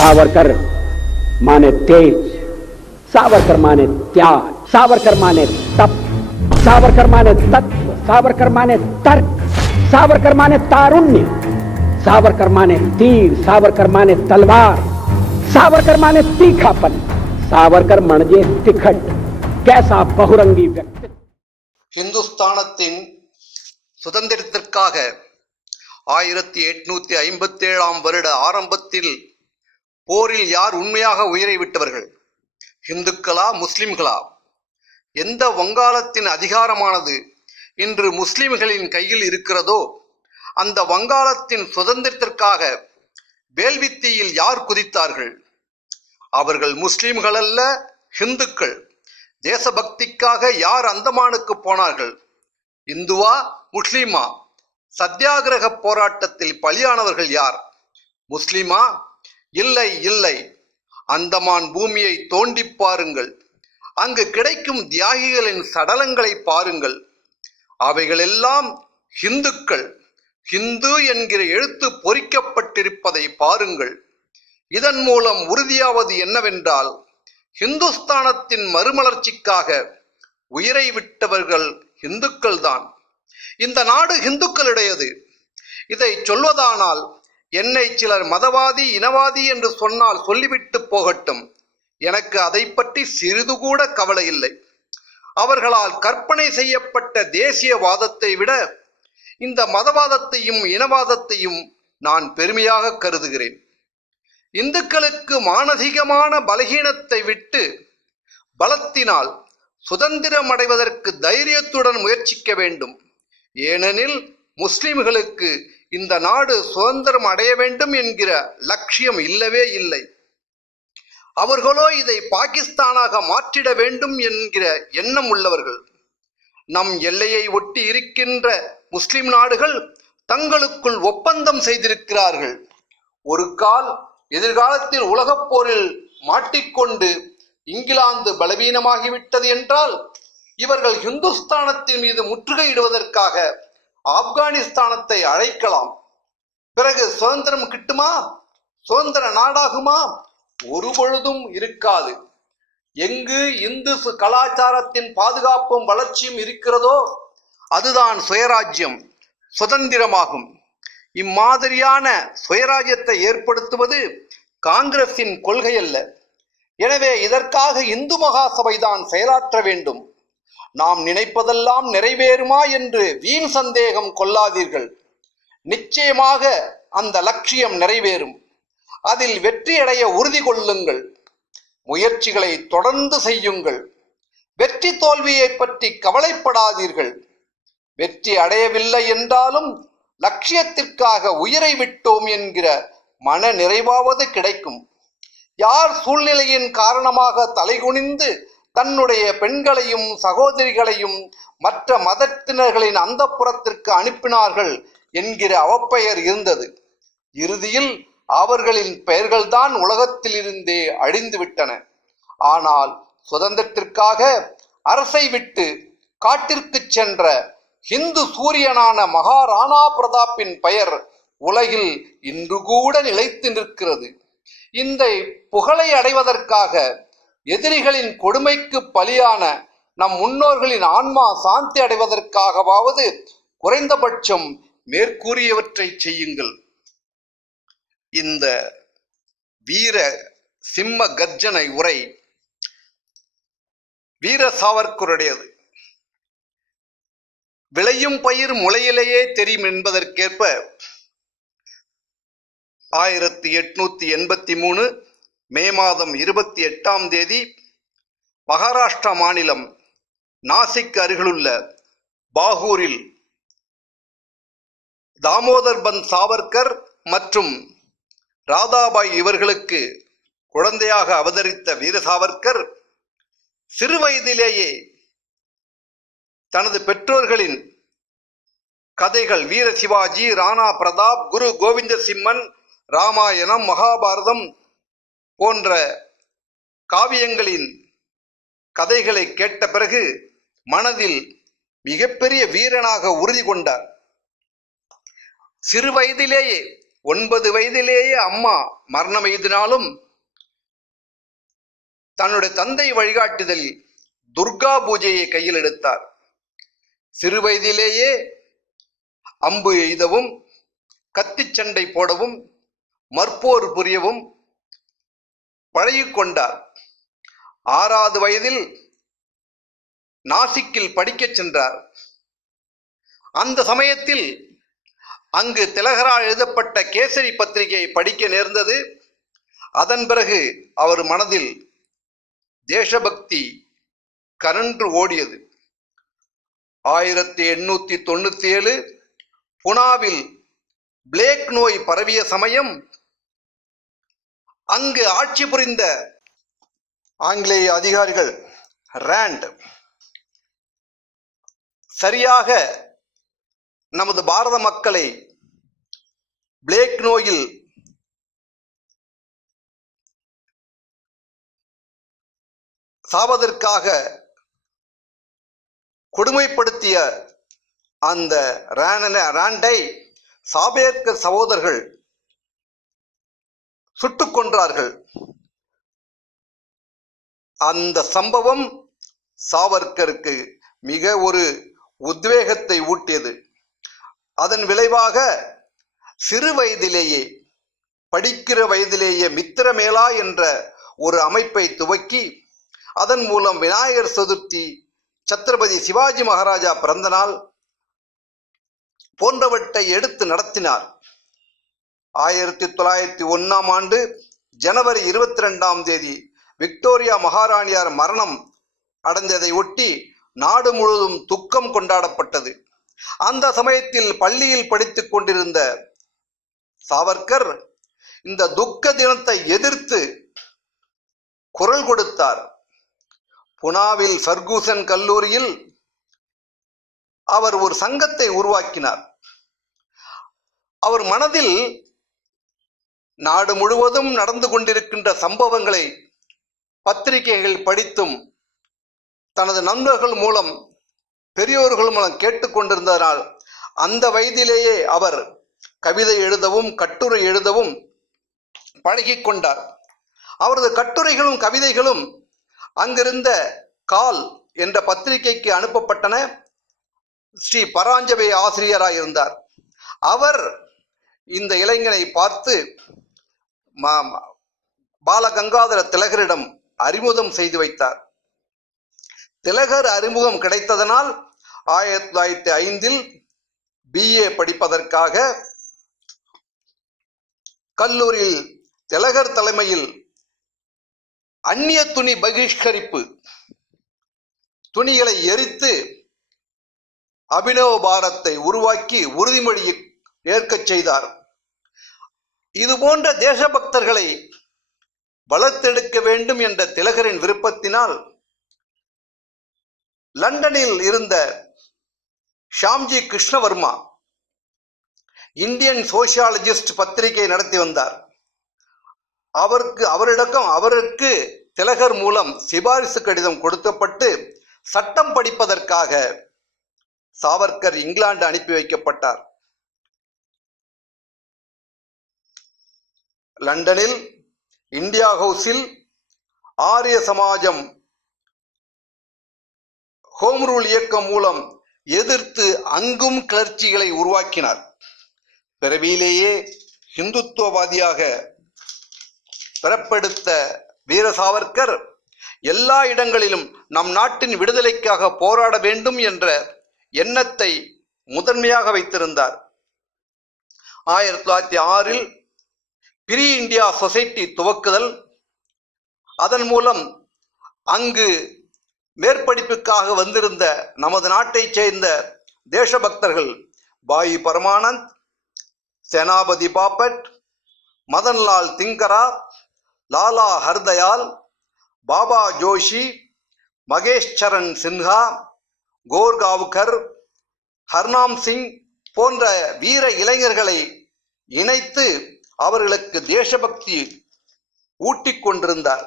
सावरकर माने तेज, सावरकर माने त्याग, सावरकर माने तप, सावरकर माने तत्व, सावरकर माने तर्क, सावरकर माने तारुण्य, सावरकर माने तीर, सावरकर माने तलवार, सावरकर माने तीखापन, सावरकर म्हणजे तिखट. कैसा बहुरंगी व्यक्ति. இந்துஸ்தானத்தின் சுதந்திரத்திற்காக 1857 வருட ஆரம்பத்தில் போரில் யார் உண்மையாக உயிரை விட்டவர்கள்? இந்துக்களா, முஸ்லிம்களா? எந்த வங்காளத்தின் அதிகாரமானது இன்று முஸ்லிம்களின் கையில் இருக்கிறதோ அந்த வங்காளத்தின் சுதந்திரத்திற்காக வேள்வித்தீயில் யார் குதித்தார்கள்? அவர்கள் முஸ்லிம்கள் அல்ல, இந்துக்கள். தேசபக்திக்காக யார் அந்தமானுக்கு போனார்கள்? இந்துவா, முஸ்லிமா? சத்தியாகிரக போராட்டத்தில் பலியானவர்கள் யார்? முஸ்லிமா? இல்லை இல்லை. அந்தமான் பூமியை தோண்டி பாருங்கள். அங்கு கிடைக்கும் தியாகிகளின் சடலங்களை பாருங்கள். அவைகளெல்லாம் இந்துக்கள். ஹிந்து என்கிற எழுத்து பொறிக்கப்பட்டிருப்பதை பாருங்கள். இதன் மூலம் உறுதியாவது என்னவென்றால், இந்துஸ்தானத்தின் மறுமலர்ச்சிக்காக உயிரை விட்டவர்கள் இந்துக்கள் தான். இந்த நாடு இந்துக்களுடையது. இதை சொல்வதானால் என்னை சிலர் மதவாதி, இனவாதி என்று சொன்னால் சொல்லிவிட்டு போகட்டும். எனக்கு அதை பற்றி சிறிது கூட கவலை இல்லை. அவர்களால் கற்பனை செய்யப்பட்ட தேசியவாதத்தை விட இந்த மதவாதத்தையும் இனவாதத்தையும் நான் பெருமையாக கருதுகிறேன். இந்துக்களுக்கு மானசீகமான பலகீனத்தை விட்டு பலத்தினால் சுதந்திரம் அடைவதற்கு தைரியத்துடன் முயற்சிக்க வேண்டும். ஏனெனில் முஸ்லிம்களுக்கு இந்த நாடு சுதந்திரம் அடைய வேண்டும் என்கிற லட்சியம் இல்லவே இல்லை. அவர்களோ இதை பாகிஸ்தானாக மாற்றிட வேண்டும் என்கிற எண்ணம் உள்ளவர்கள். நம் எல்லையை ஒட்டி இருக்கின்ற முஸ்லிம் நாடுகள் தங்களுக்குள் ஒப்பந்தம் செய்திருக்கிறார்கள். ஒரு கால் எதிர்காலத்தில் உலகப் போரில் மாட்டிக்கொண்டு இங்கிலாந்து பலவீனமாகிவிட்டது என்றால் இவர்கள் இந்துஸ்தானத்தின் மீது முற்றுகையிடுவதற்காக ஆப்கானிஸ்தானத்தை அழைக்கலாம். பிறகு சுதந்திரம் கிட்டுமா? சுதந்திர நாடாகுமா? ஒரு பொழுதும் இருக்காது. எங்கு இந்து கலாச்சாரத்தின் பாதுகாப்பும் வளர்ச்சியும் இருக்கிறதோ அதுதான் சுயராஜ்யம், சுதந்திரமாகும். இம்மாதிரியான சுயராஜ்யத்தை ஏற்படுத்துவது காங்கிரசின் கொள்கை அல்ல. எனவே இதற்காக இந்து மகாசபை தான் செயலாற்ற வேண்டும். நாம் நினைப்பதெல்லாம் நிறைவேறுமா என்று வீண் சந்தேகம் கொள்ளாதீர்கள். நிச்சயமாக அந்த லட்சியம் நிறைவேறும். அதில் வெற்றியடைய உறுதி கொள்ளுங்கள். முயற்சிகளை தொடர்ந்து செய்யுங்கள். வெற்றி தோல்வியை பற்றி கவலைப்படாதீர்கள். வெற்றி அடையவில்லை என்றாலும் லட்சியத்திற்காக உயிரை விட்டோம் என்கிற மன நிறைவாவது கிடைக்கும். யார் சூழ்நிலையின் காரணமாக தலைகுனிந்து தன்னுடைய பெண்களையும் சகோதரிகளையும் மற்ற மதத்தினர்களின் அந்தப்புறத்திற்கு அனுப்பினார்கள் என்கிற அவப்பெயர் இருந்தது. இறுதியில் அவர்களின் பெயர்கள்தான் உலகத்திலிருந்தே அழிந்துவிட்டன. ஆனால் சுதந்திரத்திற்காக அரசை விட்டு காட்டிற்கு சென்ற இந்து சூரியனான மகாராணா பிரதாப்பின் பெயர் உலகில் இன்று கூட நிலைத்து நிற்கிறது. இந்த புகழை அடைவதற்காக எதிரிகளின் கொடுமைக்கு பலியான நம் முன்னோர்களின் ஆன்மா சாந்தி அடைவதற்காகவாவது குறைந்தபட்சம் மேற்கூறியவற்றை செய்யுங்கள். இந்த வீர சிம்ம கர்ஜனை உரை வீர சாவர்கருடையது. விளையும் பயிர் முளையிலேயே தெரியும் என்பதற்கேற்ப 1883 மே மாதம் 28ஆம் தேதி மகாராஷ்டிரா மாநிலம் நாசிக் அருகிலுள்ள பாகூரில் தாமோதர் பந்த் சாவர்கர் மற்றும் ராதாபாய் இவர்களுக்கு குழந்தையாக அவதரித்த வீர சாவர்கர் சிறு வயதிலேயே தனது பெற்றோர்களின் கதைகள் வீர சிவாஜி, ராணா பிரதாப், குரு கோவிந்த சிம்மன், ராமாயணம், மகாபாரதம் போன்ற காவியங்களின் கதைகளை கேட்ட பிறகு மனதில் மிகப்பெரிய வீரனாக உறுதி கொண்டார். சிறு வயதிலேயே 9 வயதிலேயே அம்மா மரணம் எய்தினாலும் தன்னுடைய தந்தை வழிகாட்டுதலில் துர்கா பூஜையை கையில் எடுத்தார். சிறு வயதிலேயே அம்பு எய்தவும், கத்திச்சண்டை போடவும், மற்போர் புரியவும் பழகிக்கொண்டார். 6வது வயதில் நாசிக்கில் படிக்கச் சென்றார். அந்த சமயத்தில் அங்கு திலகரால் எழுதப்பட்ட கேசரி பத்திரிகையை படிக்க நேர்ந்தது. அதன் பிறகு அவர் மனதில் தேசபக்தி கனன்று ஓடியது. 1897 புனாவில் பிளேக் நோய் பரவிய சமயம் அங்கு ஆட்சி புரிந்த ஆங்கிலேய அதிகாரிகள் ராண்ட் சரியாக நமது பாரத மக்களை பிளேக் நோயில் சாவதற்காக கொடுமைப்படுத்திய அந்த ராண்டை சாவேர்கர் சகோதரர்கள் சுட்டுக் கொன்றார்கள். அந்த சம்பவம் சாவர்கருக்கு மிக ஒரு உத்வேகத்தை ஊட்டியது. அதன் விளைவாக சிறு வயதிலேயே, படிக்கிற வயதிலேயே மித்திரமேளா என்ற ஒரு அமைப்பை துவக்கி அதன் மூலம் விநாயகர் சதுர்த்தி, சத்ரபதி சிவாஜி மகாராஜா பிறந்த நாள் போன்றவற்றை எடுத்து நடத்தினார். 1901ஆம் ஆண்டு ஜனவரி 22ஆம் தேதி விக்டோரியா மகாராணியார் மரணம் அடைந்ததை ஒட்டி நாடு முழுவதும் துக்கம் கொண்டாடப்பட்டது. அந்த சமயத்தில் பள்ளியில் படித்துக் கொண்டிருந்த சாவர்கர் இந்த துக்க தினத்தை எதிர்த்து குரல் கொடுத்தார். புனாவில் ஃபர்கூசன் கல்லூரியில் அவர் ஒரு சங்கத்தை உருவாக்கினார். அவர் மனதில் நாடு முழுவதும் நடந்து கொண்டிருக்கின்ற சம்பவங்களை பத்திரிகைகள் படித்தும் தனது நண்பர்கள் மூலம், பெரியோர்கள் மூலம் கேட்டுக்கொண்டிருந்ததனால் அந்த வயதிலேயே அவர் கவிதை எழுதவும் கட்டுரை எழுதவும் பழகிக் கொண்டார். அவரது கட்டுரைகளும் கவிதைகளும் அங்கிருந்த கால் என்ற பத்திரிகைக்கு அனுப்பப்பட்டன. ஸ்ரீ பராஞ்சபே ஆசிரியராக இருந்தார். அவர் இந்த இளைஞனை பார்த்து பாலகங்காதர திலகரிடம் அறிமுகம் செய்து வைத்தார். திலகர் அறிமுகம் கிடைத்ததனால் 1905 BA படிப்பதற்காக கல்லூரியில் திலகர் தலைமையில் அந்நிய துணி பகிஷ்கரிப்பு, துணிகளை எரித்து அபினவ பாரத்தை உருவாக்கி உறுதிமொழியை ஏற்கச் செய்தார். இது போன்ற தேசபக்தர்களை வளர்த்தெடுக்க வேண்டும் என்ற திலகரின் விருப்பத்தினால் லண்டனில் இருந்த ஷாம்ஜி கிருஷ்ணவர்மா இந்தியன் சோசியாலஜிஸ்ட் பத்திரிகை நடத்தி வந்தார். அவருக்கு திலகர் மூலம் சிபாரிசு கடிதம் கொடுக்கப்பட்டு சட்டம் படிப்பதற்காக சாவர்கர் இங்கிலாந்து அனுப்பி வைக்கப்பட்டார். லண்டனில் இந்தியா ஹவுஸில் ஆரிய சமாஜம் ஹோம் ரூல் இயக்கம் மூலம் எதிர்த்து அங்கும் கிளர்ச்சிகளை உருவாக்கினார். பிறவியிலேயே இந்துத்துவவாதியாக பிறப்பெடுத்த வீர சாவர்கர் எல்லா இடங்களிலும் நம் நாட்டின் விடுதலைக்காக போராட வேண்டும் என்ற எண்ணத்தை முதன்மையாக வைத்திருந்தார். 1906 பிரி இந்தியா சொசைட்டி துவக்குதல், அதன் மூலம் அங்கு மேற்படிப்புக்காக வந்திருந்த நமது நாட்டைச் சேர்ந்த தேசபக்தர்கள் பாயி பரமானந்த், சேனாபதி பாப்பட், மதன்லால் திங்கரா, லாலா ஹர்தயால், பாபா ஜோஷி, மகேஷ் சரண் சின்ஹா, கோர்காவ்கர், ஹர்நாம் சிங் போன்ற வீர இளைஞர்களை இணைத்து அவர்களுக்கு தேசபக்தி ஊட்டிக் கொண்டிருந்தார்.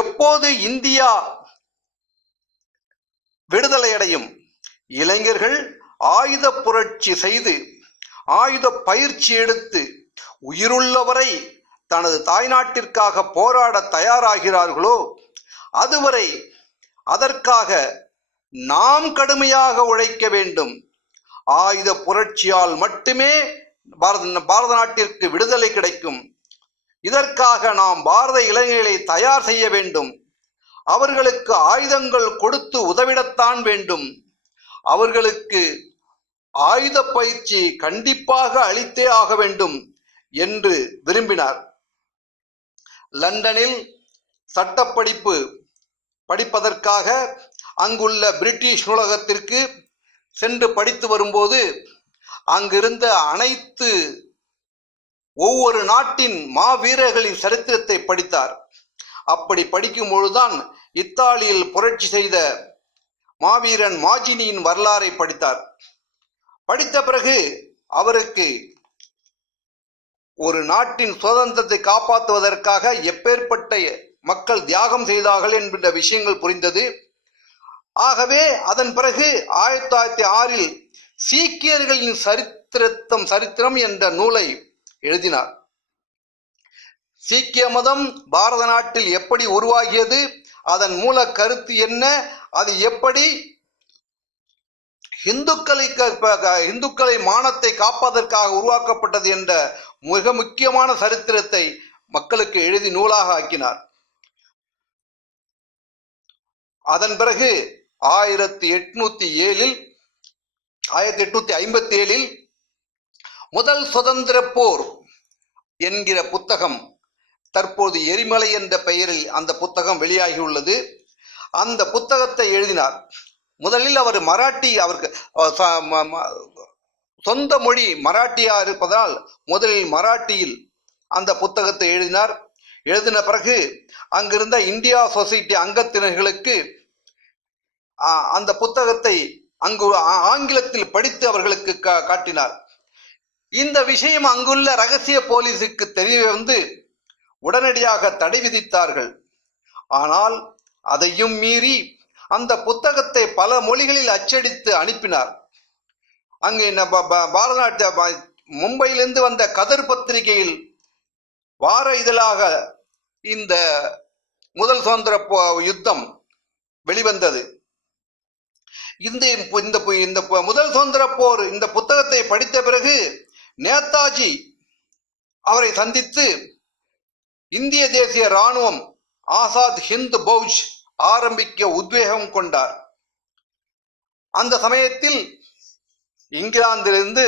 எப்போது இந்தியா விடுதலையடையும், இளைஞர்கள் ஆயுத புரட்சி செய்து ஆயுத பயிற்சி எடுத்து உயிருள்ளவரை தனது தாய்நாட்டிற்காக போராட தயாராகிறார்களோ அதுவரை அதற்காக நாம் கடுமையாக உழைக்க வேண்டும். ஆயுத புரட்சியால் மட்டுமே பாரத நாட்டிற்கு விடுதலை கிடைக்கும். இதற்காக நாம் பாரத இளைஞர்களை தயார் செய்ய வேண்டும். அவர்களுக்கு ஆயுதங்கள் கொடுத்து உதவிடத்தான் வேண்டும். அவர்களுக்கு ஆயுத பயிற்சி கண்டிப்பாக அளித்தே ஆக வேண்டும் என்று விரும்பினார். லண்டனில் சட்டப்படிப்பு படிப்பதற்காக அங்குள்ள பிரிட்டிஷ் நூலகத்திற்கு சென்று படித்து வரும்போது அங்கிருந்த அனைத்து ஒவ்வொரு நாட்டின் மாவீரர்களின் சரித்திரத்தை படித்தார். அப்படி படிக்கும் பொழுதுதான் இத்தாலியில் புரட்சி செய்த மாவீரன் மாஜினியின் வரலாறை படித்தார். படித்த பிறகு அவருக்கு ஒரு நாட்டின் சுதந்திரத்தை காப்பாற்றுவதற்காக எப்பேற்பட்ட மக்கள் தியாகம் செய்தார்கள் என்கின்ற விஷயங்கள் புரிந்தது. ஆகவே அதன் பிறகு 1906 சீக்கியர்களின் சரித்திரம் என்ற நூலை எழுதினார். சீக்கிய மதம் பாரத நாட்டில் எப்படி உருவாகியது, அதன் மூல கருத்து என்ன, அது எப்படி இந்துக்களை மானத்தை காப்பதற்காக உருவாக்கப்பட்டது என்ற மிக முக்கியமான சரித்திரத்தை மக்களுக்கு எழுதி நூலாக ஆக்கினார். அதன் பிறகு 1857 முதல் சுதந்திர போர் என்கிற புத்தகம், தற்போது எரிமலை என்ற பெயரில் அந்த புத்தகம் வெளியாகியுள்ளது. அந்த புத்தகத்தை எழுதினார். முதலில் அவர் அவருக்கு சொந்த மொழி மராட்டியா இருப்பதால் முதலில் மராட்டியில் அந்த புத்தகத்தை எழுதினார். எழுதின பிறகு அங்கிருந்த இந்தியா சொசைட்டி அங்கத்தினர்களுக்கு அந்த புத்தகத்தை அங்கு ஆங்கிலத்தில் படித்து அவர்களுக்கு காட்டினார். இந்த விஷயம் அங்குள்ள ரகசிய போலீஸுக்கு தெரிய வந்து உடனடியாக தடை விதித்தார்கள். ஆனால் அதையும் மீறி அந்த புத்தகத்தை பல மொழிகளில் அச்சடித்து அனுப்பினார். அங்கே பாரத நாட்டு மும்பையிலிருந்து வந்த கதர் பத்திரிகையில் வார இதழாக இந்த முதல் சுதந்திர யுத்தம் வெளிவந்தது. இந்த முதல் சுதந்திர போர் இந்த புத்தகத்தை படித்த பிறகு நேதாஜி அவரை சந்தித்து இந்திய தேசிய இராணுவம் ஆசாத் ஹிந்த் பௌஜ் ஆரம்பிக்க உத்வேகம் கொண்டார். அந்த சமயத்தில் இங்கிலாந்திலிருந்து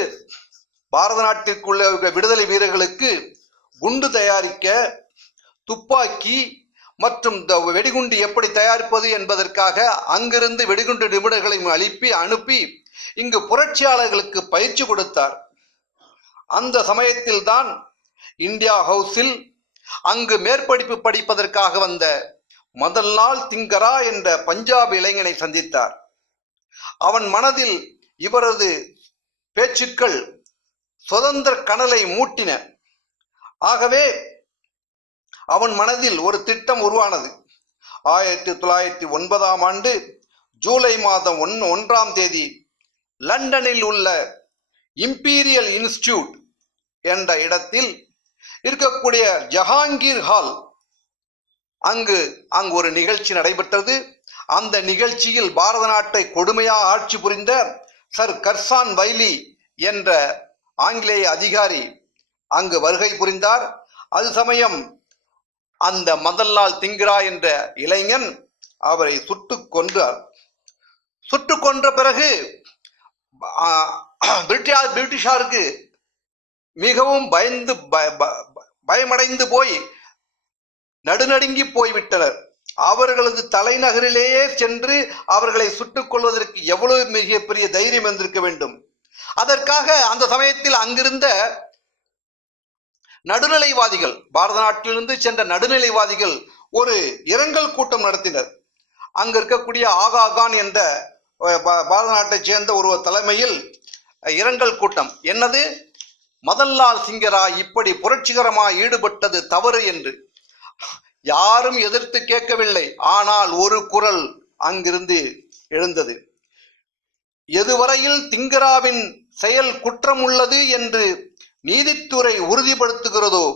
பாரத நாட்டிற்குள்ள விடுதலை வீரர்களுக்கு குண்டு தயாரிக்க, துப்பாக்கி மற்றும் வெடிகுண்டு எப்படி தயாரிப்பது என்பதற்காக அங்கிருந்து வெடிகுண்டு நிபுணர்களை அனுப்பி இங்கு புரட்சியாளர்களுக்கு பயிற்சி கொடுத்தார். அந்த சமயத்தில் தான் இந்தியா ஹவுஸில் அங்கு மேற்படிப்பு படிப்பதற்காக வந்த மதன்லால் திங்கரா என்ற பஞ்சாப் இளைஞனை சந்தித்தார். அவன் மனதில் இவரது பேச்சுக்கள் சுதந்திர கனலை மூட்டின. ஆகவே அவன் மனதில் ஒரு திட்டம் உருவானது. 1909 ஜூலை மாதம் 1 லண்டனில் உள்ள இம்பீரியல் இன்ஸ்டிடியூட் என்ற இடத்தில் இருக்கக்கூடிய ஜஹாங்கீர் ஹால் அங்கு ஒரு நிகழ்ச்சி நடைபெற்றது. அந்த நிகழ்ச்சியில் பாரத நாட்டை கொடுமையாக ஆட்சி புரிந்த சர் கர்சான் வைலி என்ற ஆங்கிலேய அதிகாரி அங்கு வருகை புரிந்தார். அது சமயம் அந்த மதன்லால் திங்கரா என்ற இளைஞன் அவரை சுட்டுக் கொன்றார். சுட்டுக் கொன்ற பிறகு பிரிட்டிஷாருக்கு மிகவும் பயமடைந்து போய் நடுநடுங்கி போய்விட்டனர். அவர்களது தலைநகரிலேயே சென்று அவர்களை சுட்டுக் கொள்வதற்கு எவ்வளவு மிகப்பெரிய தைரியம் வந்திருக்க வேண்டும். அதற்காக அந்த சமயத்தில் அங்கிருந்த நடுநிலைவாதிகள், பாரத நாட்டிலிருந்து சென்ற நடுநிலைவாதிகள் ஒரு இரங்கல் கூட்டம் நடத்தினர். அங்கு இருக்கக்கூடிய ஆகா கான் என்ற பாரத நாட்டை சேர்ந்த ஒரு தலைமையில் இரங்கல் கூட்டம். என்னது, மதன்லால் சிங்கரா இப்படி புரட்சிகரமாக ஈடுபட்டது தவறு என்று யாரும் எதிர்த்து கேட்கவில்லை. ஆனால் ஒரு குரல் அங்கிருந்து எழுந்தது. எதுவரையில் திங்கராவின் செயல் குற்றம் உள்ளது என்று நீதித்துறை உறுதிப்படுத்துகிறதோ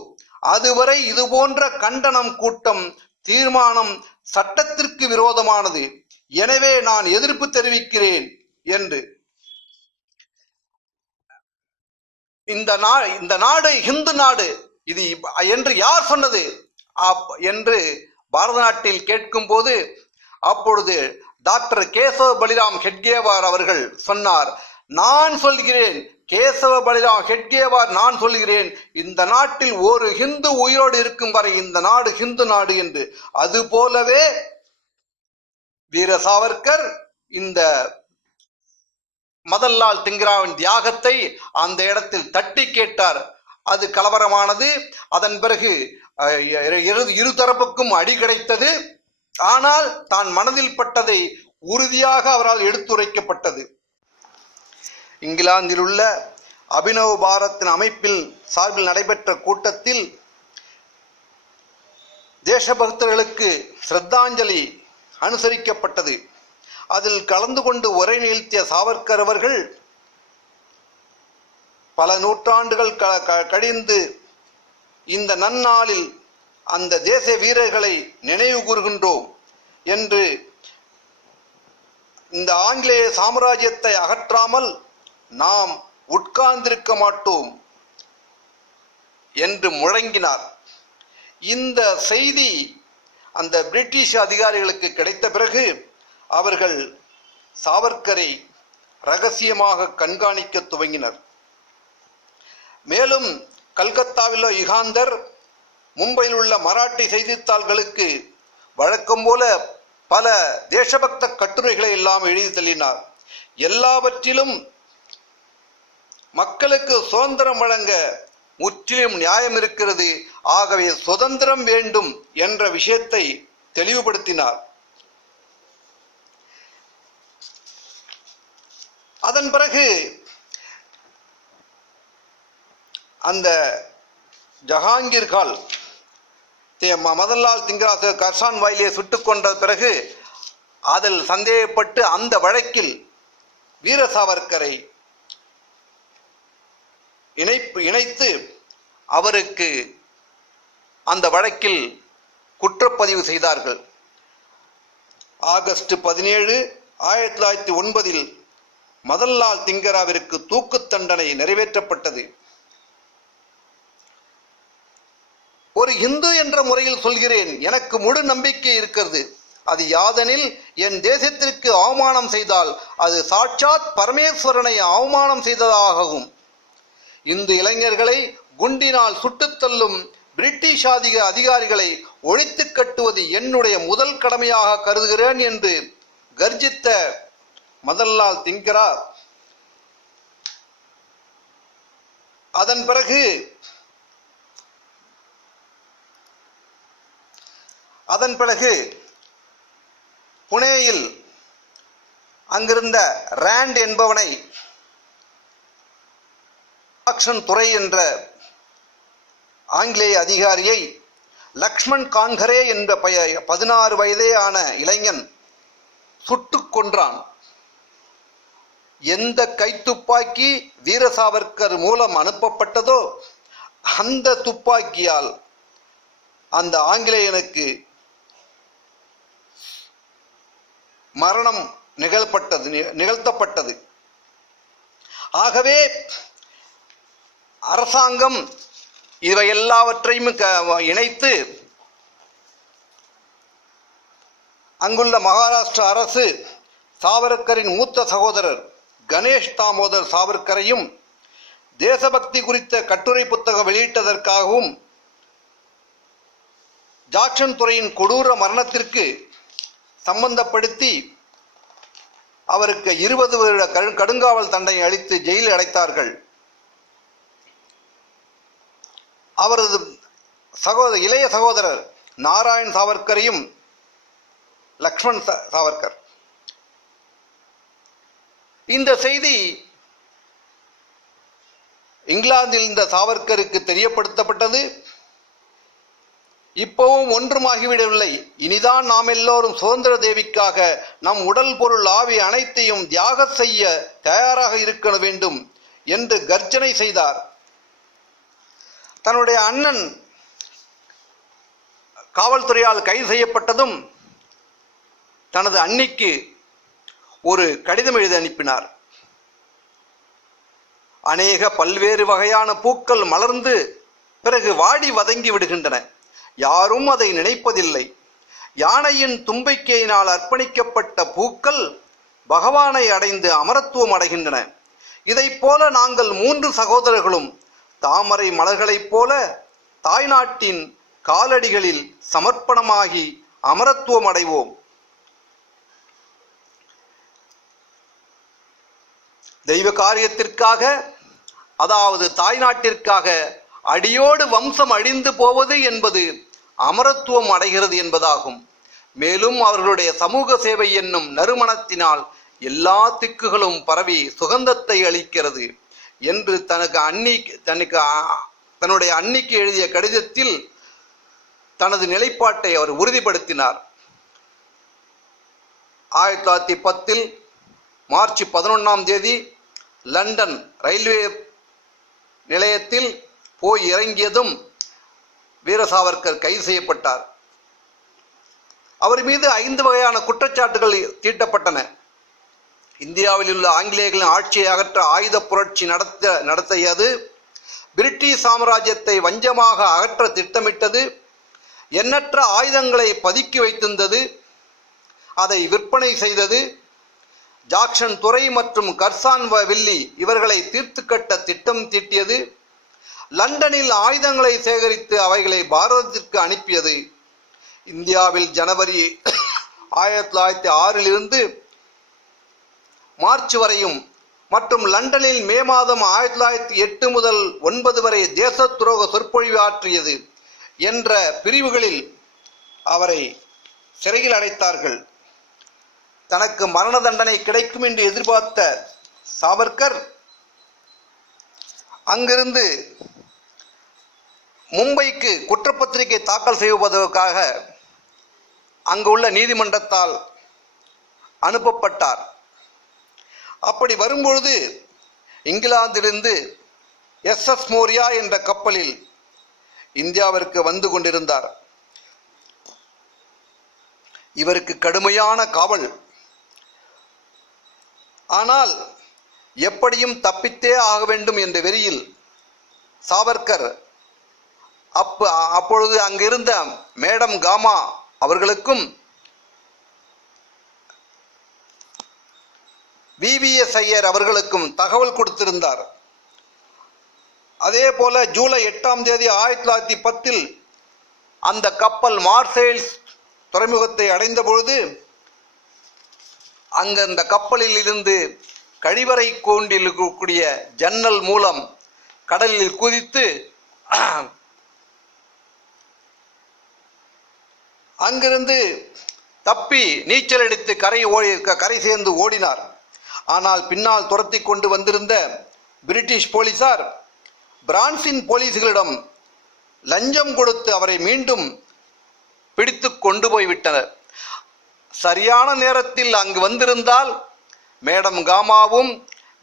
அதுவரை இதுபோன்ற கண்டனம் கூட்டம் தீர்மானம் சட்டத்திற்கு விரோதமானது. எனவே நான் எதிர்ப்பு தெரிவிக்கிறேன் என்று. இந்த நாடு இந்து நாடு இது என்று யார் சொன்னது என்று பாரத நாட்டில் கேட்கும் போது அப்பொழுது டாக்டர் கேசவ பலிராம் ஹெட்கேவார் அவர்கள் சொன்னார், நான் சொல்கிறேன், கேசவ பலிராம் ஹெட்கேவார் நான் சொல்கிறேன், இந்த நாட்டில் ஒரு ஹிந்து உயிரோடு இருக்கும் வரை இந்த நாடு ஹிந்து நாடு என்று. அது போலவே வீர சாவர்கர் இந்த மதன்லால் திங்கராவின் தியாகத்தை அந்த இடத்தில் தட்டி கேட்டார். அது கலவரமானது. அதன் பிறகு இருதரப்புக்கும் அடி கிடைத்தது. ஆனால் தான் மனதில் பட்டதை உறுதியாக அவரால் எடுத்துரைக்கப்பட்டது. இங்கிலாந்தில் உள்ள அபினவ் பாரத்தின் அமைப்பில் சார்பில் நடைபெற்ற கூட்டத்தில் தேசபக்தர்களுக்கு சிரத்தாஞ்சலி அனுசரிக்கப்பட்டது. அதில் கலந்து கொண்டு உரை நிகழ்த்திய சாவர்கர் அவர்கள் பல நூற்றாண்டுகள் கழிந்து இந்த நன்னாளில் அந்த தேச வீரர்களை நினைவு கூறுகின்றோம் என்று இந்த ஆங்கிலேய சாம்ராஜ்யத்தை அகற்றாமல் நாம் உட்கார்ந்திருக்க மாட்டோம் என்று முழங்கினார். இந்த செய்தி அந்த பிரிட்டிஷ் அதிகாரிகளுக்கு கிடைத்த பிறகு அவர்கள் சாவர்கரை ரகசியமாக கண்காணிக்க துவங்கினர். மேலும் கல்கத்தாவில் உள்ள யுகாந்தர், மும்பையில் உள்ள மராட்டி செய்தித்தாள்களுக்கு வழக்கம் போல பல தேசபக்த கட்டுரைகளை எல்லாம் எழுதி தள்ளினார். எல்லாவற்றிலும் மக்களுக்கு சுதந்திரம் வழங்க முற்றிலும் நியாயம் இருக்கிறது, ஆகவே சுதந்திரம் வேண்டும் என்ற விஷயத்தை தெளிவுபடுத்தினார். அதன் பிறகு அந்த ஜஹாங்கீர் கால் மதன்லால் திங்கரா கர்சான் வாயிலே சுட்டுக் கொண்ட பிறகு அதில் சந்தேகப்பட்டு அந்த வழக்கில் வீர சாவர்கரை இணைத்து அவருக்கு அந்த வழக்கில் குற்றப்பதிவு செய்தார்கள். ஆகஸ்ட் 17, 1909 மதன்லால் திங்கராவிற்கு தூக்கு தண்டனை நிறைவேற்றப்பட்டது. ஒரு இந்து என்ற முறையில் சொல்கிறேன், எனக்கு முழு நம்பிக்கை இருக்கிறது. அது யாதெனில், என் தேசத்திற்கு அவமானம் செய்தால் அது சாட்சாத் பரமேஸ்வரனை அவமானம் செய்ததாகவும், இந்து இளைஞர்களை குண்டினால் சுட்டுத் தள்ளும் பிரிட்டிஷ் அதிகாரிகளை ஒழித்து கட்டுவது என்னுடைய முதல் கடமையாக கருதுகிறேன் என்று கர்ஜித்த மதன்லால் திங்கரா அதன் பிறகு புனேயில் அங்கிருந்த ராண்ட் என்பவனை ஆக்ஷன் துறை என்ற ஆங்கிலேய அதிகாரியை லக்ஷ்மண் கான்கரே என்ற 16 வயதே ஆன இளைஞன் சுட்டுக் கொன்றான். எந்த கைத்துப்பாக்கி வீர சாவர்கர் மூலம் அனுப்பப்பட்டதோ அந்த துப்பாக்கியால் அந்த ஆங்கிலேயனுக்கு மரணம் நிகழ்த்தப்பட்டது. ஆகவே அரசாங்கம் இவை எல்லாவற்றையும் இணைத்து அங்குள்ள மகாராஷ்டிரா அரசு சாவர்கரின் மூத்த சகோதரர் கணேஷ் தாமோதர் சாவர்கரையும் தேசபக்தி குறித்த கட்டுரை புத்தகம் வெளியிட்டதற்காகவும் ஜாக்சன் துறையின் கொடூர மரணத்திற்கு சம்பந்தப்படுத்தி அவருக்கு 20 வருட கடுங்காவல் தண்டனை அளித்து ஜெயிலில் அடைத்தார்கள். அவரது இளைய சகோதரர் நாராயண் சாவர்கரையும் லக்ஷ்மண் சாவர்கர். இந்த செய்தி இங்கிலாந்தில் இந்த சாவர்கருக்கு தெரியப்படுத்தப்பட்டது. இப்போவும் ஒன்றுமாகிவிடவில்லை. இனிதான் நாம் எல்லோரும் சுதந்திர தேவிக்காக நம் உடல் பொருள் ஆவி அனைத்தையும் தியாகம் செய்ய தயாராக இருக்க வேண்டும் என்று கர்ஜனை செய்தார். தன்னுடைய அண்ணன் காவல்துறையால் கைது செய்யப்பட்டதும் தனது அன்னிக்கு ஒரு கடிதம் எழுதி அனுப்பினார். அநேக பல்வேறு வகையான பூக்கள் மலர்ந்து பிறகு வாடி வதங்கி விடுகின்றன. யாரும் அதை நினைப்பதில்லை. யானையின் தும்பிக்கையினால் அர்ப்பணிக்கப்பட்ட பூக்கள் பகவானை அடைந்து அமரத்துவம் அடைகின்றன. இதைப் போல நாங்கள் 3 சகோதரர்களும் தாமரை மலர்களைப் போல தாய்நாட்டின் காலடிகளில் சமர்ப்பணமாகி அமரத்துவம் அடைவோம். தெய்வ காரியத்திற்காக, அதாவது தாய்நாட்டிற்காக அடியோடு வம்சம் அழிந்து போவது என்பது அமரத்துவம் அடைகிறது என்பதாகும். மேலும் அவர்களுடைய சமூக சேவை என்னும் நறுமணத்தினால் எல்லா திக்குகளும் பரவி சுகந்தத்தை அளிக்கிறது என்று தன்னுடைய அன்னிக்கு எழுதிய கடிதத்தில் தனது நிலைப்பாட்டை அவர் உறுதிப்படுத்தினார். 1910 மார்ச் 11 லண்டன் ரயில்வே நிலையத்தில் போய் இறங்கியதும் வீர சாவர்கர் கைது செய்யப்பட்டார். அவர் மீது 5 வகையான குற்றச்சாட்டுகள் தீட்டப்பட்டன. இந்தியாவில் உள்ள ஆங்கிலேயர்களின் ஆட்சியை அகற்ற ஆயுத புரட்சி நடத்தியது, பிரிட்டிஷ் சாம்ராஜ்யத்தை வஞ்சமாக அகற்ற திட்டமிட்டது, எண்ணற்ற ஆயுதங்களை பதுக்கி வைத்திருந்தது, அதை விற்பனை செய்தது, ஜாக்சன் துறை மற்றும் கர்சான் வில்லி இவர்களை தீர்த்து கட்ட திட்டம் தீட்டியது, லண்டனில் ஆயுதங்களை சேகரித்து அவைகளை பாரதத்திற்கு அனுப்பியது, இந்தியாவில் ஜனவரி 1906 மார்ச் வரையும் மற்றும் லண்டனில் மே மாதம் 1908 முதல் 9 வரை தேச துரோக சொற்பொழிவு ஆற்றியது என்ற பிரிவுகளில் அவரை சிறையில் அடைத்தார்கள். தனக்கு மரண தண்டனை கிடைக்கும் என்று எதிர்பார்த்த சாவர்கர் அங்கிருந்து மும்பைக்கு குற்றப்பத்திரிகை தாக்கல் செய்வதற்காக அங்குள்ள நீதிமன்றத்தால் அனுப்பப்பட்டார். அப்படி வரும்பொழுது இங்கிலாந்திலிருந்து SS மோரியா என்ற கப்பலில் இந்தியாவிற்கு வந்து கொண்டிருந்தார். இவருக்கு கடுமையான காவல். ஆனால் எப்படியும் தப்பித்தே ஆக வேண்டும் என்ற வெறியில் சாவர்கர் அப்பொழுது அங்கிருந்த மேடம் காமா அவர்களுக்கும் VVS ஐயர் அவர்களுக்கும் தகவல் கொடுத்திருந்தார். அதே போல ஜூலை 8 1910 அந்த கப்பல் மார்சேல்ஸ் துறைமுகத்தை அடைந்த பொழுது அங்கு அந்த கப்பலில் இருந்து கழிவறை கூண்டில் இருக்கக்கூடிய ஜன்னல் மூலம் கடலில் குதித்து அங்கிருந்து தப்பி நீச்சல் அடித்து கரை சேர்ந்து ஓடினார். ஆனால் பின்னால் துரத்தி கொண்டு வந்திருந்த பிரிட்டிஷ் போலீசார் பிரான்சின் போலீஸ்களிடம் லஞ்சம் கொடுத்து அவரை மீண்டும் பிடித்து கொண்டு போய்விட்டனர். சரியான நேரத்தில் அங்கு வந்திருந்தால் மேடம் காமாவும்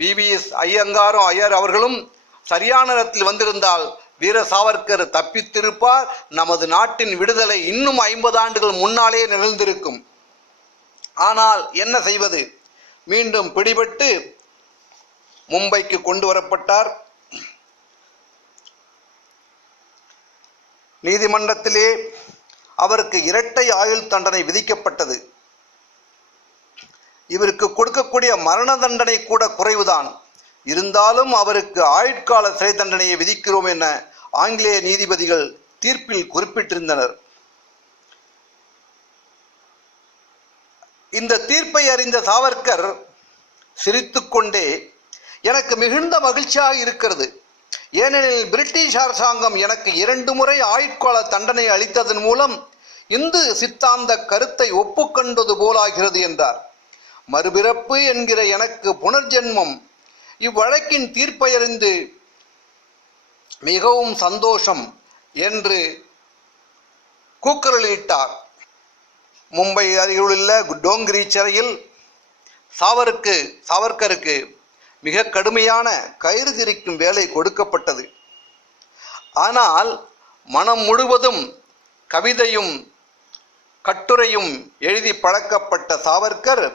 VVS ஐயர் அவர்களும் சரியான நேரத்தில் வந்திருந்தால் வீர சாவர்கர் தப்பித்திருப்பார். நமது நாட்டின் விடுதலை இன்னும் 50 ஆண்டுகள் முன்னாலே நிகழ்ந்திருக்கும். ஆனால் என்ன செய்வது? மீண்டும் பிடிபட்டு மும்பைக்கு கொண்டு வரப்பட்டார். நீதிமன்றத்திலே அவருக்கு இரட்டை ஆயுள் தண்டனை விதிக்கப்பட்டது. இவருக்கு கொடுக்கக்கூடிய மரண தண்டனை கூட குறைவுதான். இருந்தாலும் அவருக்கு ஆயுட்கால சிறை தண்டனையை விதிக்கிறோம் என ஆங்கிலேய நீதிபதிகள் தீர்ப்பில் குறிப்பிட்டிருந்தனர். இந்த தீர்ப்பை அறிந்த சாவர்கர் சிரித்துக்கொண்டே, எனக்கு மிகுந்த மகிழ்ச்சியாக இருக்கிறது. ஏனெனில் பிரிட்டிஷ் அரசாங்கம் எனக்கு 2 முறை ஆயுட்கால தண்டனை அளித்ததன் மூலம் இந்து சித்தாந்த கருத்தை ஒப்புக்கொண்டது போலாகிறது என்றார். மறுபிறப்பு என்கிற எனக்கு புனர்ஜென்மம். இவ்வழக்கின் தீர்ப்பை அறிந்து மிகவும் சந்தோஷம் என்று கூக்குரலிட்டார். மும்பை அருகிலுள்ள டோங்கிரி சிறையில் சாவர்கருக்கு மிக கடுமையான கயிறு திரிக்கும் வேலை கொடுக்கப்பட்டது. ஆனால் மனம் முழுவதும் கவிதையும் கட்டுரையும் எழுதி பழக்கப்பட்ட சாவர்கர்